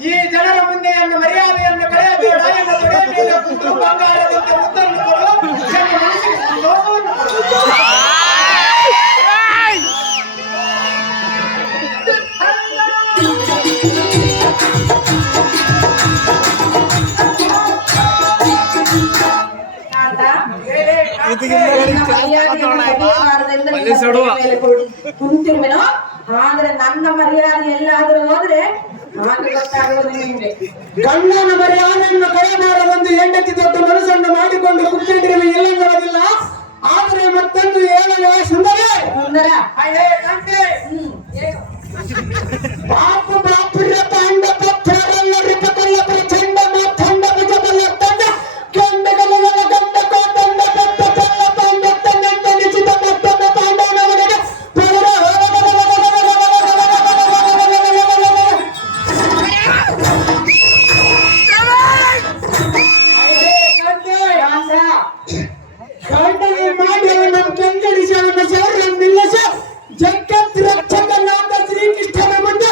ಈ ಜನರ ಮುಂದೆ ನನ್ನ ಮರ್ಯಾದೆಯನ್ನು ಕಳೆಯಬೇಡ. ಎನ್ನ ತೊಡೆ ಮೇಲೆ ಕುಂತು ಬಂಗಾರದಂತೆ ಮುದ್ದನ್ನು ಕೊಡು, ಎನ್ನ ಮನಸ್ಸಿಗೆ ಸಂತೋಷವನ್ನು ಕೊಡು. ಕುಂತಿರುವೆನೋ, ಆದ್ರೆ ನನ್ನ ಮರ್ಯಾದೆ ಎಲ್ಲಾದ್ರೂ ಹೋದ್ರೆ ಹಾಗೆ ಗೊತ್ತಾಗುವುದು ನಿಮಗೆ. ಗಂಡನ ಮರ್ಯಾದೆಯನ್ನು ಕಳೆಯಬಾರದೆಂದು ಹೆಂಡತಿ ದೊಡ್ಡ ಮನಸ್ಸನ್ನು ಮಾಡಿಕೊಂಡು ಕುತ್ತಿರುವೆ ಎಲ್ಲಂದಿಲ್ಲ. ಆದರೆ ಮತ್ತೊಂದು ಹೇಳಲು ಸುಂದರ ಸುಂದರ ಬಾಪು ಬಾಪುರ ಪಾಂಡ ಪತ್ಥರಲ್ಲ ರಿಪಕಲ್ಲ ಪ್ರಚಂಡ ಮಾಥಂಡ ಭುಜಬಲ ತಂಡ ಕೆಂಡಗಲ ಗಂಡ ಕೋಟಂಡ ಪೆಟ್ಟ ತಲ್ಲ ಪಾಂಡ ತನ್ನಂತ ನಿಚಿತ ಮತ್ತೊಂದ ಪಾಂಡವನವರಿಗೆ ಪೌರ ಗಂಡಗೆ ಮಾಡಿ ನಮ್ಮ ಕೆಂಗಡಿಸಿ ಅವನ ಸೇರನ್ನು ನಿಲ್ಲಿಸ ಜಗತ್ ರಕ್ಷಕನಾದ ಶ್ರೀಕೃಷ್ಣನ ಮುಂದೆ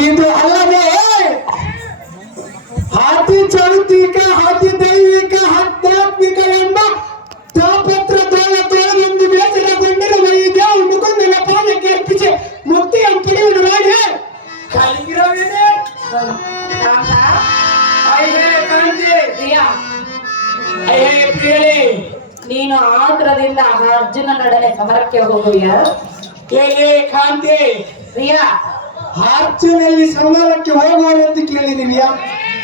ಇದು ಅಲ್ಲದೆ ಅತಿ ಚೌತಿಕ ಅತಿ ದೈವಿಕ ಆಧ್ಯಾತ್ಮಿಕ ಎಂಬ ತಾಪತ್ರ ತೋಳದೊಂದು ಬೇಸರಗೊಂಡಿರುವ ಈ ದೇವ ಮುಕುಂದನ ಪಾದಕ್ಕೆ ಅರ್ಪಿಸಿ ಮುಕ್ತಿಯನ್ನು ಪಡೆಯುವುದು ಮಾಡಿ ಕಲಿಗಿರವೇನೆ. ನೀನು ಆತುರದಿಂದ ಅರ್ಜುನ ನಡನೆ ಸಮರಕ್ಕೆ ಹೋಗುವಿಯ? ಕಾಂತಿ, ಪ್ರಿಯಾ, ಅರ್ಜುನಲ್ಲಿ ಸಮರಕ್ಕೆ ಹೋಗುವನೆಂದು ಕೇಳಿದೀವಿಯಾ?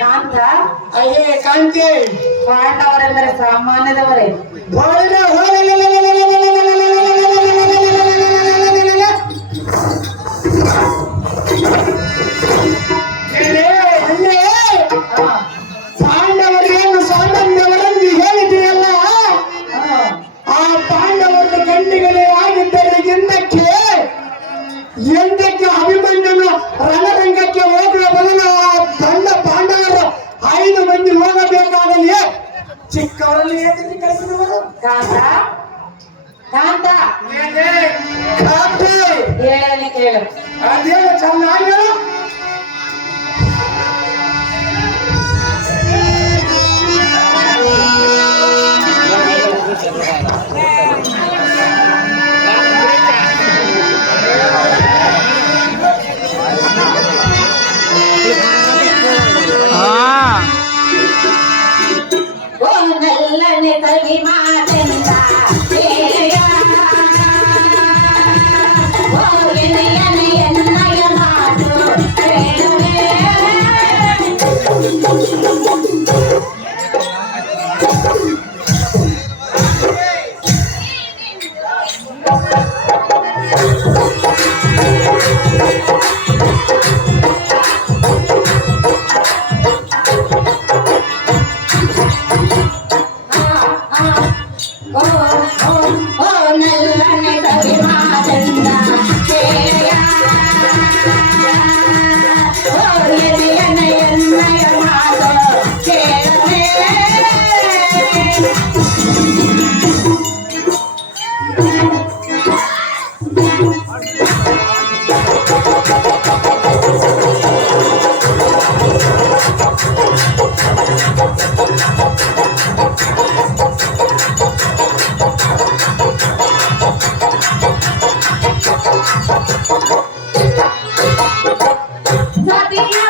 ಕಾಂತ, ಕಾಂತಿ, ಪಾಂಡವರೆಂದರೆ ಸಾಮಾನ್ಯದವರೇ. ಪಾಂಡವರೇನು ಸಾಮಾನ್ಯವರೆಂದು ಹೇಳಿದೆಯಲ್ಲ, ಆ ಪಾಂಡವರ ಗಂಡಿಗಳೇ ಆಗಿದ್ದರೆ ಎಂದಕ್ಕೆ ಅಭಿಮನ್ಯನು ರಣರಂಗಕ್ಕೆ ಹೋಗುವ ಬದಲು ಆ ತಂಡ ಪಾಂಡವರು 5 ಮಂದಿ ಹೋಗಬೇಕಾಗಲಿ. ಚಿಕ್ಕವರಲ್ಲಿ ಏಕೆ ಕಳಿಸಿದವರು? ಕಾಂತ, ಕಾಂತ, ಕಾಂತಿ, ಹೇಳನೆ ಕೇಳು. ಅದೇನು ಚೆನ್ನಾಗಿ ಹೇಳು. ಒಂದಲ್ಲನೆ ಕವಿ ಮಾತೆಂದ ಎನ್ನಯ ಮಾತು ಸತಿಯ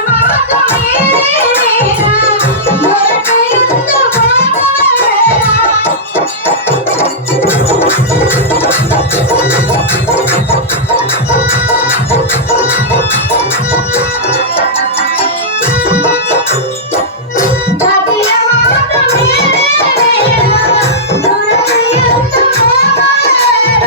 ಮಾತು ಮೀರಿದ ದೊರಕೆಯೊಂದು ಹೋಗಬೇಡ. ಸತಿಯ ಮಾತು ಮೀರಿದ ದೊರಕೆಯೊಂದು ಹೋಗಬೇಡ.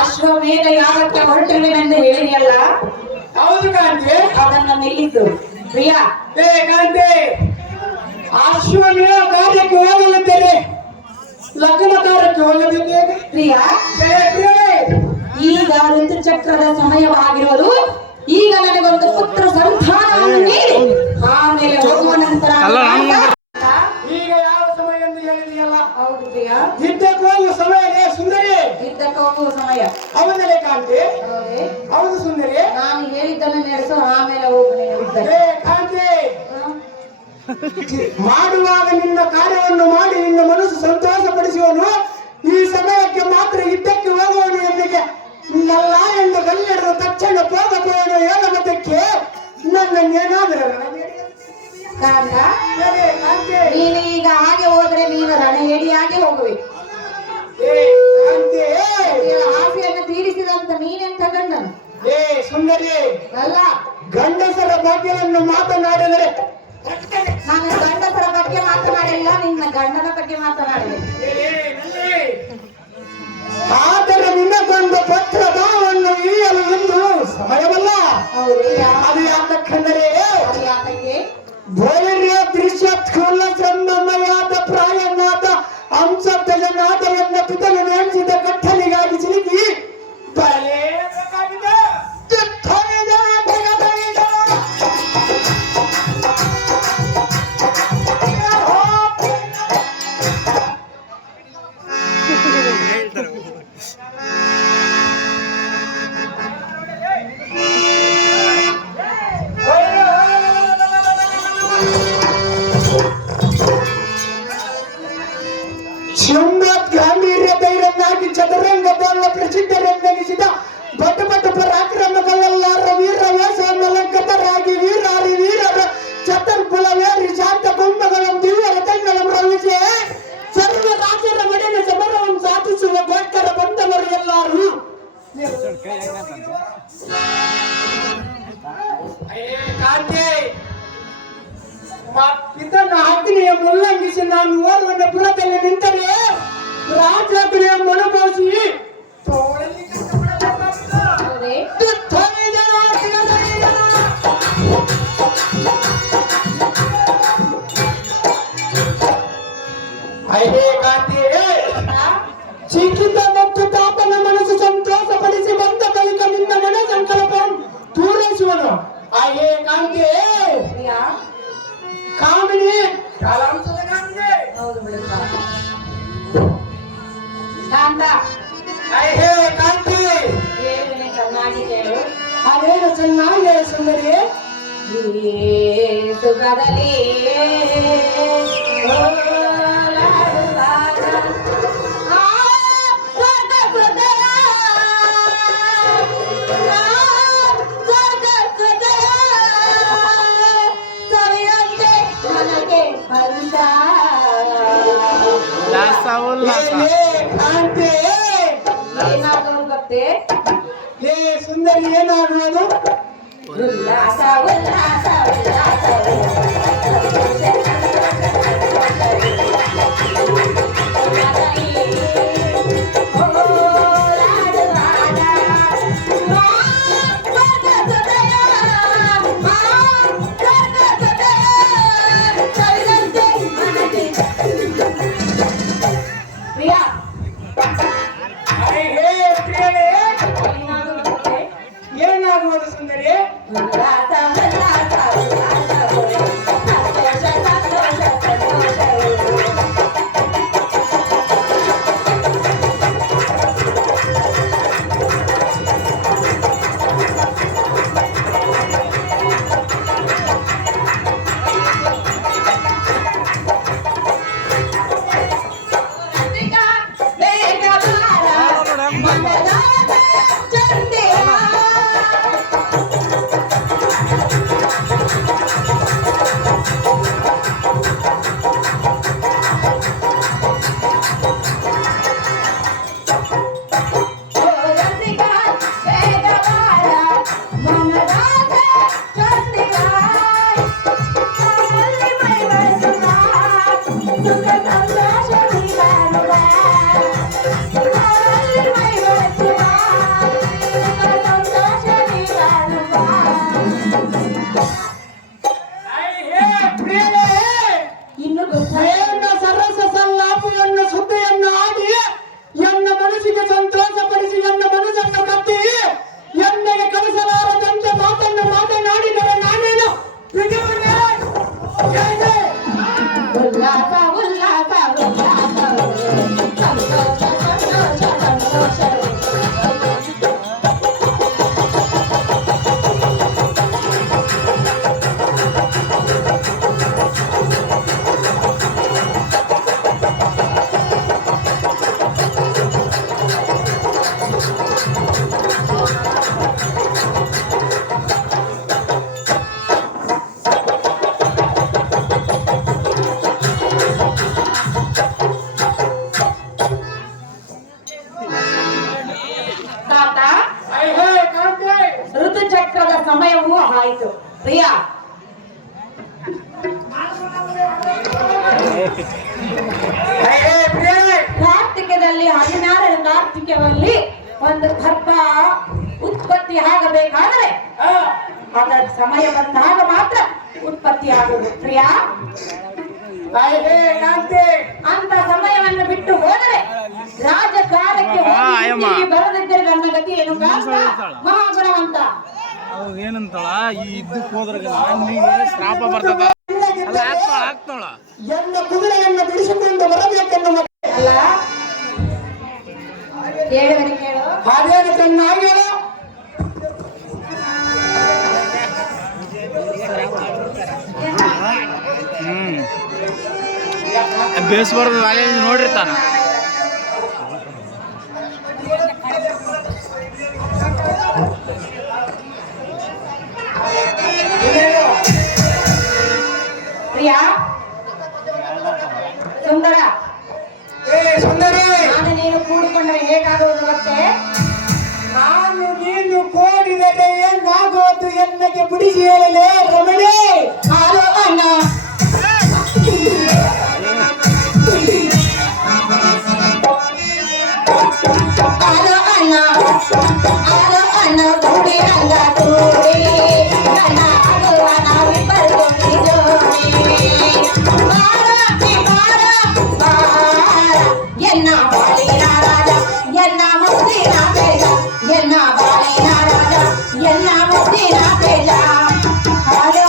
ಅಶ್ವಮೇಧ ಯಾಗಕ್ಕೆ ಹೊರಟಿರುವೆನೆಂದು ಹೇಳಿದೆಯಲ್ಲ, ಹೌದು ಕಾಂತಿ. ಅದನ್ನು ನಿಲ್ಲಿಸು ಪ್ರಿಯಾ. ಕಾಂತಿ, ಅಶ್ವಮೇಧ ಕಾರ್ಯಕ್ಕೆ ಹೋಗಲಿದ್ದೇನೆ. ಲಗ್ನ ಕಾರ್ಯಕ್ಕೆ ಹೋಗಬೇಕೆ ಪ್ರಿಯಾ, ಈಗ ಋತುಚಕ್ರದ ಸಮಯವಾಗಿರುವುದು. ಈಗ ನನಗೊಂದು ಪುತ್ರ ಸಂತಾನವನ್ನು ನೀಡಿ ಆಮೇಲೆ ಹೋಗುವ ನಂತರ ಈಗ ಯಾವ ಸಮಯ ಎಂದು ಹೇಳಿದೆಯಲ್ಲ. ಹೌದು ಪ್ರಿಯಾ, ಯುದ್ಧಕ್ಕೆ ಹೋಗುವ ಸಮಯನೇ ಸುಂದರಿ. ಯುದ್ಧಕ್ಕೆ ಹೋಗುವ ಸಮಯ. ಹೌದಲ್ಲೇ ಕಾಂತಿ? ಹೌದೇ? ಹೌದು ಸುಂದರಿ. ನಾನು ಹೇಳಿದ್ದನ್ನು ನಡೆಸು, ಆಮೇಲೆ ಹೋಗು ನೀನು ಯುದ್ಧಕ್ಕೆ. ಕಾಂತಿ, ಮಾಡುವಾಗ ನಿನ್ನ ಕಾರ್ಯವನ್ನು ಮಾಡಿ ನಿನ್ನ ಮನಸ್ಸು ಸಂತೋಷಪಡಿಸುವನು. ಈ ಸಮಯಕ್ಕೆ ಮಾತ್ರ ಯುದ್ಧಕ್ಕೆ ಹೋಗುವನು ಎಂದಿಗೆ ನಲ್ಲ ಎಂದು ಗಲ್ಲಿಡಿದ ತಕ್ಷಣ ಹೋಗಬಹುದು ಹೇಳಬದ್ದಕ್ಕೆ ನನ್ನನ್ನೇನಾದರೂ ಕಾಂತ, ನೀನು ಈಗ ಹಾಗೆ ಹೋದ್ರೆ ನೀನು ರಣಹೇಡಿಯಾಗಿ ಹೋಗುವೆ. ಆಸೆಯನ್ನು ತೀರಿಸಿದಂತ ನೀನೆಂತ ಗಂಡನು? ಸುಂದರಿ, ಅಲ್ಲ, ಗಂಡಸರ ಬಗ್ಗೆಯನ್ನು ಮಾತನಾಡಿದರೆ ನಾನು ಗಂಡಸರ ಬಗ್ಗೆ ಮಾತನಾಡಿಲ್ಲ, ನಿನ್ನ ಗಂಡನ ಬಗ್ಗೆ ಮಾತನಾಡಿದೆ. ಆದರೆ ನಿನ್ನಗೊಂದು ಪತ್ರ ದಾವನ್ನು ಈಯಲು ಎಂದು ಸಮಯವಲ್ಲ. ಅದು ಯಾಕಂದರೆ ಅದು ಯಾತಕ್ಕೆ? ಧೈರ್ಯ ದೃಶ್ಯ ಸ್ಥೂಲ ಸಂಬಂಧವಾದ ಪ್ರಾಯನಾದ ಅಂಶನಾದ ಎನ್ನ ಪಿತನು ನೇಮಿಸಿದ ಕಟ್ಟಲಿಗಾಗಿ ಸಿಲುಕಿ ಬರಲೇಬೇಕಾಗಿದೆ. ಶಿವನಾಥ್ ಗಾಂಭೀರ್ಯ ಧೈರ್ಯನಾಗಿ ಚದುರಂಗದಲ್ಲ ಪ್ರಸಿದ್ಧರೆಂದೆನಿಸಿದ ಬಟ್ಟು ಬಟ್ಟು ಪರಾಕ್ರಮಗಳೆಲ್ಲಾರ ವೀರ ವೇಷವನ್ನಲಂಕೃತರಾಗಿ ವೀರಾರಿ ವೀರರ ಚತುರ್ಬಲವೇರಿ ಶಾಂತ ಕುಂಭಗಳಂ ದಿವ್ಯರ ತಂಗಳಂ ರವಿಸೆ ಸರ್ವ ರಾಜರ ಮಡಿನ ಸಮರವನ್ನು ಸಾಧಿಸುವ ಗೋಸ್ಕರ ಬಂದವರು ಎಲ್ಲರೂ. ಕಾಂತಿ, ಇದನ್ನು ಅಗ್ನಿಯ ಉಲ್ಲಂಘಿಸಿ ನಾನು ಓದುವ ಪುರದಲ್ಲಿ ನಿಂತರೆ ರಾಜಾಗ್ನಿಯನ್ನು ಅನುಭವಿಸಿ ತೋಳಲಿ ಕಾಂತಿ, ಚಿಕ್ಕಿದ ಮತ್ತು ತಾತನ ಮನಸ್ಸು ಸಂತೋಷಪಡಿಸಿ ಬಂದ ಬಳಿಕ ನಿನ್ನ ಮನ ಸಂಕಲ್ಪ ಪೂರೈಸುವನು. ಕಾಂತಿ, ಕಾಮಿನಿ ಕಾಲಾಂಶದ ಹೇಳೋದು ಬಿಡುತ್ತಾ ಶಾಂತ ಹೇ ಕಾಂತಿ, ಹೇಳಿ ಚೆನ್ನಾಗಿ ಕೇಳು. ಅದೇನು ಚೆನ್ನಾಗಿ ಹೇಳು ಸುಂದರಿ. ಈ ಸುಖದಲ್ಲಿ ಓಲಾಡುವಾಗ ಆ ಸ್ವರ್ಗ ಹೃದಯ, ಆ ಸ್ವರ್ಗ ಹೃದಯ ಸವಿಯಂತೆ ನನಗೆ ಹರ್ಷ. ಹೇ ಕಾಂತಿ, ಏನಾದರೂ ಗೊತ್ತೇ? ಹೇ ಸುಂದರಿ, ಏನಾಗುವುದು? ಉಲ್ಲಾಸ ಉಲ್ಲಾಸ ಉಲ್ಲಾಸ ಪ್ರಿಯಾ, ಹೇ ಪ್ರಿಯಳೇ, ಏನಾದರೂ ಗೊತ್ತೇ? ಏನಾಗುವುದು ಸುಂದರಿ? ಉಲ್ಲಾಸ ಉಲ್ಲಾಸ ಉಲ್ಲಾಸ ಸಂತೋಷ ಸಂತೋಷ ಸಂತೋಷ. ರಸಿಕಾ ಬೇಗ ಬಾರ ಮನದಾದ ಚಂದಿರ. ಓ ರಸಿಕಾ ಬೇಗ ಬಾರ ಮನದಾದ ಚಂದಿರ. ಅಲ್ಲಿ ಮೈವಸುವ ಸುಖ ಸಂತೋಷ ನೀಡುವ. ಅಲ್ಲಿ ಮೈವಸುವ ಸುಖ ಸಂತೋಷ ನೀಡುವ. ಹೇ ಪ್ರಿಯಳೇ, ಇನ್ನು ಗೊತ್ತ ಪ್ರೇಮ ಸರಸ ಸಲ್ಲಾಪವನ್ನು ಸುದ್ದಿಯನ್ನು ಆಡಿ ಎನ್ನ ಮನಸ್ಸಿಗೆ ಸಂತೋಷಪಡಿಸಿ ಎನ್ನ ಮನಸ್ಸನ್ನು ಕತ್ತಿ ಎಣ್ಣೆಗೆ ಕಲಿಸಲಾರದಂತೆ ಮಾತನ್ನು ಮಾತನಾಡಿದರೆ ನಾನೇನು ನಿಜವನ್ನೇ? ಹೇಗೆ? ಉಲ್ಲಾಸ ಉಲ್ಲಾಸ ಉಲ್ಲಾಸ ಸಂತೋಷ ಸಂತೋಷ ಸಂತೋಷ. ತಾತ, ಹೇ ಕಾಂತಿ, ಋತುಚಕ್ರದ ಸಮಯವೂ ಆಯಿತು. ಪ್ರಿಯಾ, ಹೇ ಪ್ರಿಯಳೇ, ಕಾರ್ತಿಕದಲ್ಲಿ 16ರ ಕಾರ್ತಿಕದಲ್ಲಿ ಒಂದು ಗರ್ಭ ಉತ್ಪತ್ತಿ ಆಗಬೇಕಾದರೆ ಅದರ ಸಮಯ ಬಂದಾಗ ಮಾತ್ರ ಉತ್ಪತ್ತಿ ಆಗುವುದು. ಪ್ರಿಯಾ, ಹೇ ಕಾಂತಿ, ಅಂತ ಸಮಯವನ್ನು ಬಿಟ್ಟು ಹೋದರೆ ರಾಜಕಾರಕ್ಕೆ ಹೋಗಿ ಬರದಿದ್ದರೆ ನನ್ನ ಗತಿ ಏನು? ಮಹಾಗುಣವಂತ ಏನಂತಾಳ ಈ ಇದ್ದಕ್ಕೆ ಹೋದ್ರ ನಿಮಗೆ ಶ್ರಾಪ ಬರ್ತದ ಅಲ್ಲ ಆಗ್ತಾಳ ಎನ್ನ ಕುದುರೆಯನ್ನು ಬಿಡಿಸಿಕೊಂಡು ಬರಬೇಕೆನ್ನುವ ಅಲ್ಲ. ಹೇಳುವರೆ ಕೇಳು. ಅದೇನು ಚೆನ್ನಾಗಿ ಹೇಳು. ಬೇಸ್ಬಾರ್ದು ಅಲ್ಲೇ ನೋಡಿರ್ತಾನ. ಪ್ರಿಯಾ, ಸುಂದರ, ಸುಂದರಿ, ನಾನು ನೀನು ಕೂಡಿಕೊಂಡರೆ ಹೇಗಾಗುವುದು ಗೊತ್ತೇ? ನಾನು ನೀನು ಕೋಡಿದರೆ ಏನಾಗೋದು ಎನ್ನಗೆ ಬಿಡಿಸಿ ಹೇಳಲೇ ರಮಣಿ. ಹಾಲು ಅನ್ನ ಹಾಲು ಅನ್ನ ಹಾಲು ಅನ್ನ ಕೂಡಿ ರಂಗ ಕೂಡಿ ನನ್ನ ಆಡುವ ನಾವಿಬ್ಬರು ಜೋಡಿ. ಎನ್ನ ಬಾಳಿನ ರಾಜ ಎನ್ನ ಮುದ್ದಿನ ಬೇಜ ಎನ್ನ ಬಾಳಿನ ರಾಜ ಎನ್ನ ಮುದ್ದಿನ ಬೇಜ. ಹಾಲು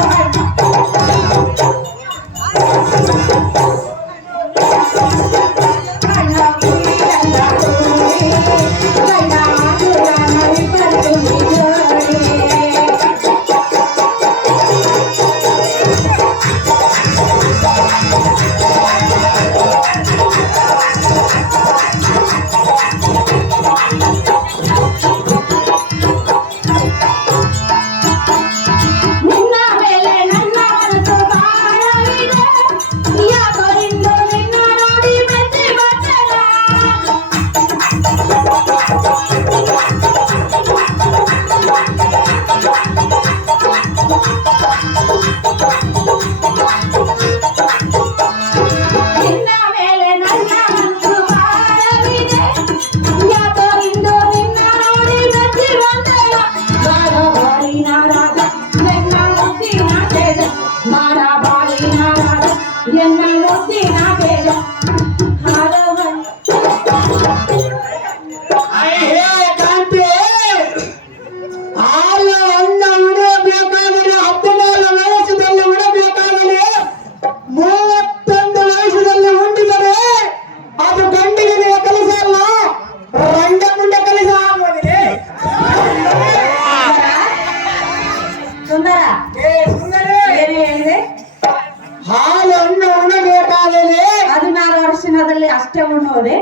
ದರ್ಶನದಲ್ಲಿ ಅಷ್ಟೇ ಉಣ್ಣುವುದೇ?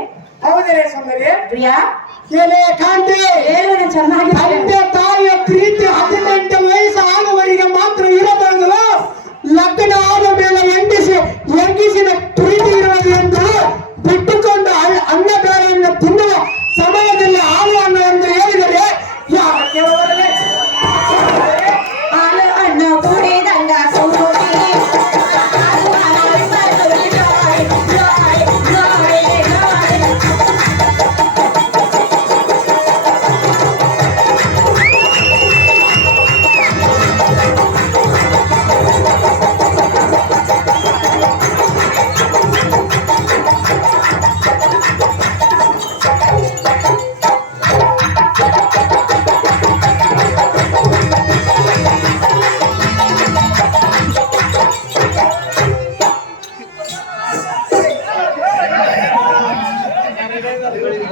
ಹೌದೇ ಸುಂದರಿ? ಪ್ರಿಯಾ ಎಲೆ ಕಾಂತಿ, ಹೇಳುವನು ಚೆನ್ನಾಗಿ ತಂದೆ ತಾಯಿಯ ಪ್ರೀತಿ 18 ವಯಸ್ಸು ಆಗುವವರೆಗೆ ಮಾತ್ರ ಇರಬಾರದು. ಲಗ್ನ ಆದ ಮೇಲೆ ಹೆಂಗಿಸಿನ ಪ್ರೀತಿ ಇರುವುದು ಎಂದು ಬಿಟ್ಟುಕೊಂಡು ಅನ್ನ ಬೇಳೆಯನ್ನು ತಿನ್ನುವ ಸಮಯದಲ್ಲಿ ಹಾಲು ಅನ್ನ ಎಂದು ಹೇಳಿದರೆ ಯಾವ ಕೇಳುವವರೇ? ಹಾಲು ಹಣ್ಣು ಕುಡಿದಂಗ ಸೌರೋಟಿ.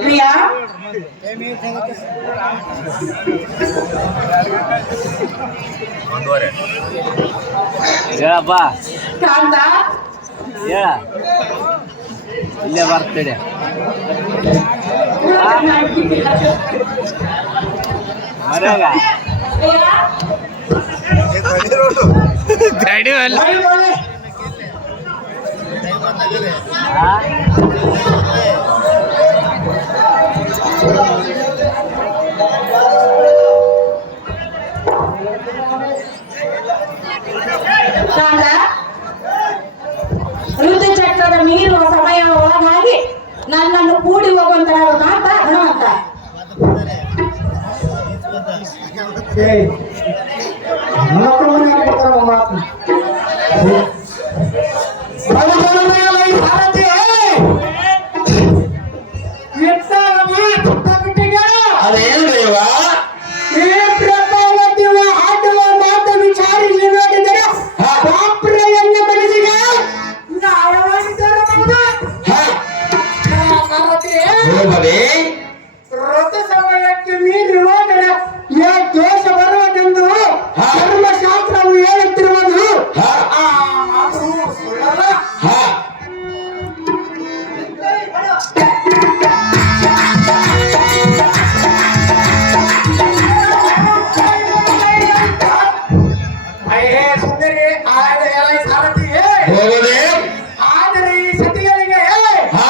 ಪ್ರಿಯಾ ಹೇಳಪ್ಪ, ಕಾಂತ ಹೇಳ. ಇಲ್ಲೇ ಬರ್ತೇನೆ. ಮನ್ಯಾಗ ಪ್ರಿಯಾ ಕಾಂತ ಋತುಚಕ್ರದ ಮೀರುವ ಸಮಯ ಒಳಗಾಗಿ ನನ್ನನ್ನು ಕೂಡಿ ಹೋಗುವಂತ ಕಾಂತ ಹನುಮಂತ. ಅದೇನು ದೈವ? ಆಡುವ ಮಾತು ವಿಚಾರಿಸಿ ನೋಡಿದರೆ ಪಾಪ್ರೆಯನ್ನು ಮನಸ್ಸಿಗೆ ಹಾ, ಹೋಗದೆ ಋತ ಸಮಯಕ್ಕೆ ಮೀರಿ ಹೋದರೆ ದೋಷ ಬರುವುದೆಂದು ಧರ್ಮಶಾಸ್ತ್ರವು ಹೇಳುತ್ತಿರುವುದು ಹಾ, ಆ ಮಾತು ಸುಳ್ಳಲ್ಲ. ಹಾ. ಅಯ್ಯೇ ಸುಂದರಿ, ಸಾರಥಿಯೇ, ಹೋಗದೆ ಆದರೆ ಈ ಸತಿಗಳಿಗೆ ಹಾ,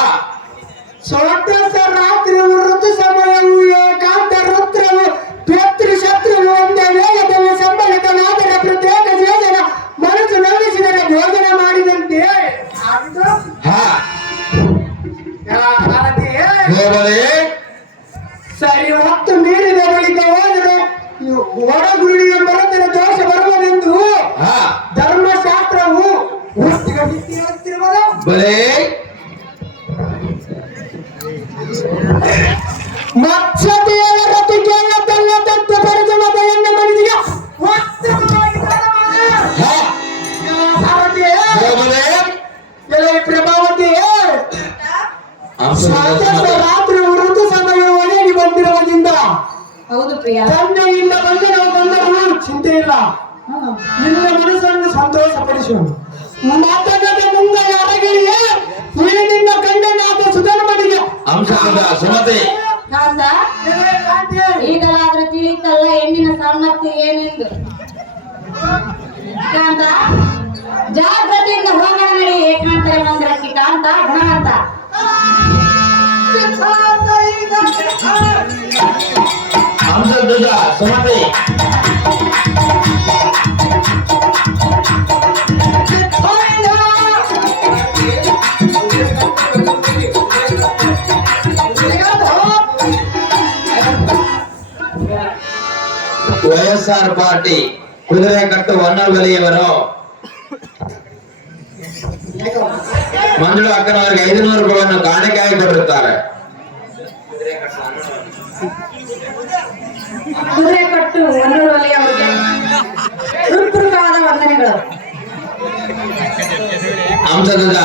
ಸೊಂಟಸ ರಾತ್ರಿ ಋತು ಸಮಯವು ಏಕಾಂತ ರುದ್ರವು ಪಿತೃ ಶತ್ರುವು ಒಂದೇ ವೇಗದಲ್ಲಿ ಸಂಬಳಿತನಾದರೆ ಪ್ರತ್ಯೇಕ ಯೋಜನ ಮನಸ್ಸು ನಂಬಿಸಿದರೆ ಭೋಜನ ಮಾಡಿದಂತೆ ಆಗಿದೆ. ಹಾ, ಸಾರಥಿಯೇ, ಹೋಗದೆ ಸರಿ ಹೊತ್ತು ಮೀರಿದ ಬಳಿಕ ಹೋದರೆ ಹೊರಗುಳಿಯ ಮರತರ ದೋಷ ಬರುವುದೆಂದು ಹಾ, ಧರ್ಮಶಾಸ್ತ್ರವು ಹೇಳುತ್ತಿರುವುದು. ಬಲೆ ಮತ್ಸತೆಯ ರತಿಗೆಲ್ಲ ತನ್ನ ತತ್ವ ಪಡೆದ ಮತವನ್ನು ಮನಸ್ಸಿಗೆ ಹಾ, ಹೋಗದೆ ಪ್ರಭಾವತಿಯೇ, ಅಂಶದ ರಾತ್ರಿ ಋತು ಸಮಯ ಒಳಗೆ ಬಂದಿರುವುದರಿಂದ ಹೌದು ಪ್ರಿಯಾ. ತಂದೆಯಿಂದ ಬಂದು ಬಂದರೂ ಚಿಂತೆ ಇಲ್ಲ. ನಿನ್ನ ಮನಸ್ಸನ್ನು ಸಂತೋಷಪಡಿಸುವ ಮಾತನಾದ ಮುಂದೆ ಅರಗಿರಿಯೇ ಈ ನಿನ್ನ ಗಂಡನಾದ ಸುಧರ್ಮನಿಗೆ ಅಂಶದ ಸುಮತಿ ಕಾಂತ ಈಗಲಾದ್ರೂ ತಿಳಿತಲ್ಲ ಹೆಣ್ಣಿನ ಸಾಮರ್ಥ್ಯ ಏನೆಂದು. ಕಾಂತ ಜಾಗೃತಿಯಿಂದ ಹೋಗೋಣ ನಡಿ ಏಕಾಂತರ ಮಂದಿರಕ್ಕೆ. ಕಾಂತ ಗುಣವಂತ ಅಂಶದ ಸುಮತಿ ವೈಎಸ್ಆರ್ ಪಾರ್ಟಿ ಕುದುರೆಕಟ್ಟು ಹೊನ್ನವಲಿಯವರು ಮಂಜುಳಾ ಅಕ್ಕನವರಿಗೆ 500 ರೂಪಾಯಿಯನ್ನು ಕಾಣಿಕೆಯಾಗಿ ಕೊಟ್ಟಿರುತ್ತಾರೆ. ಕುದುರೆಕಟ್ಟು ಹೊನ್ನವಲಿ ಅವರಿಗೆ ಹೃತ್ಪೂರ್ವಕವಾದ ವಂದನೆಗಳು. ಅಂಶದ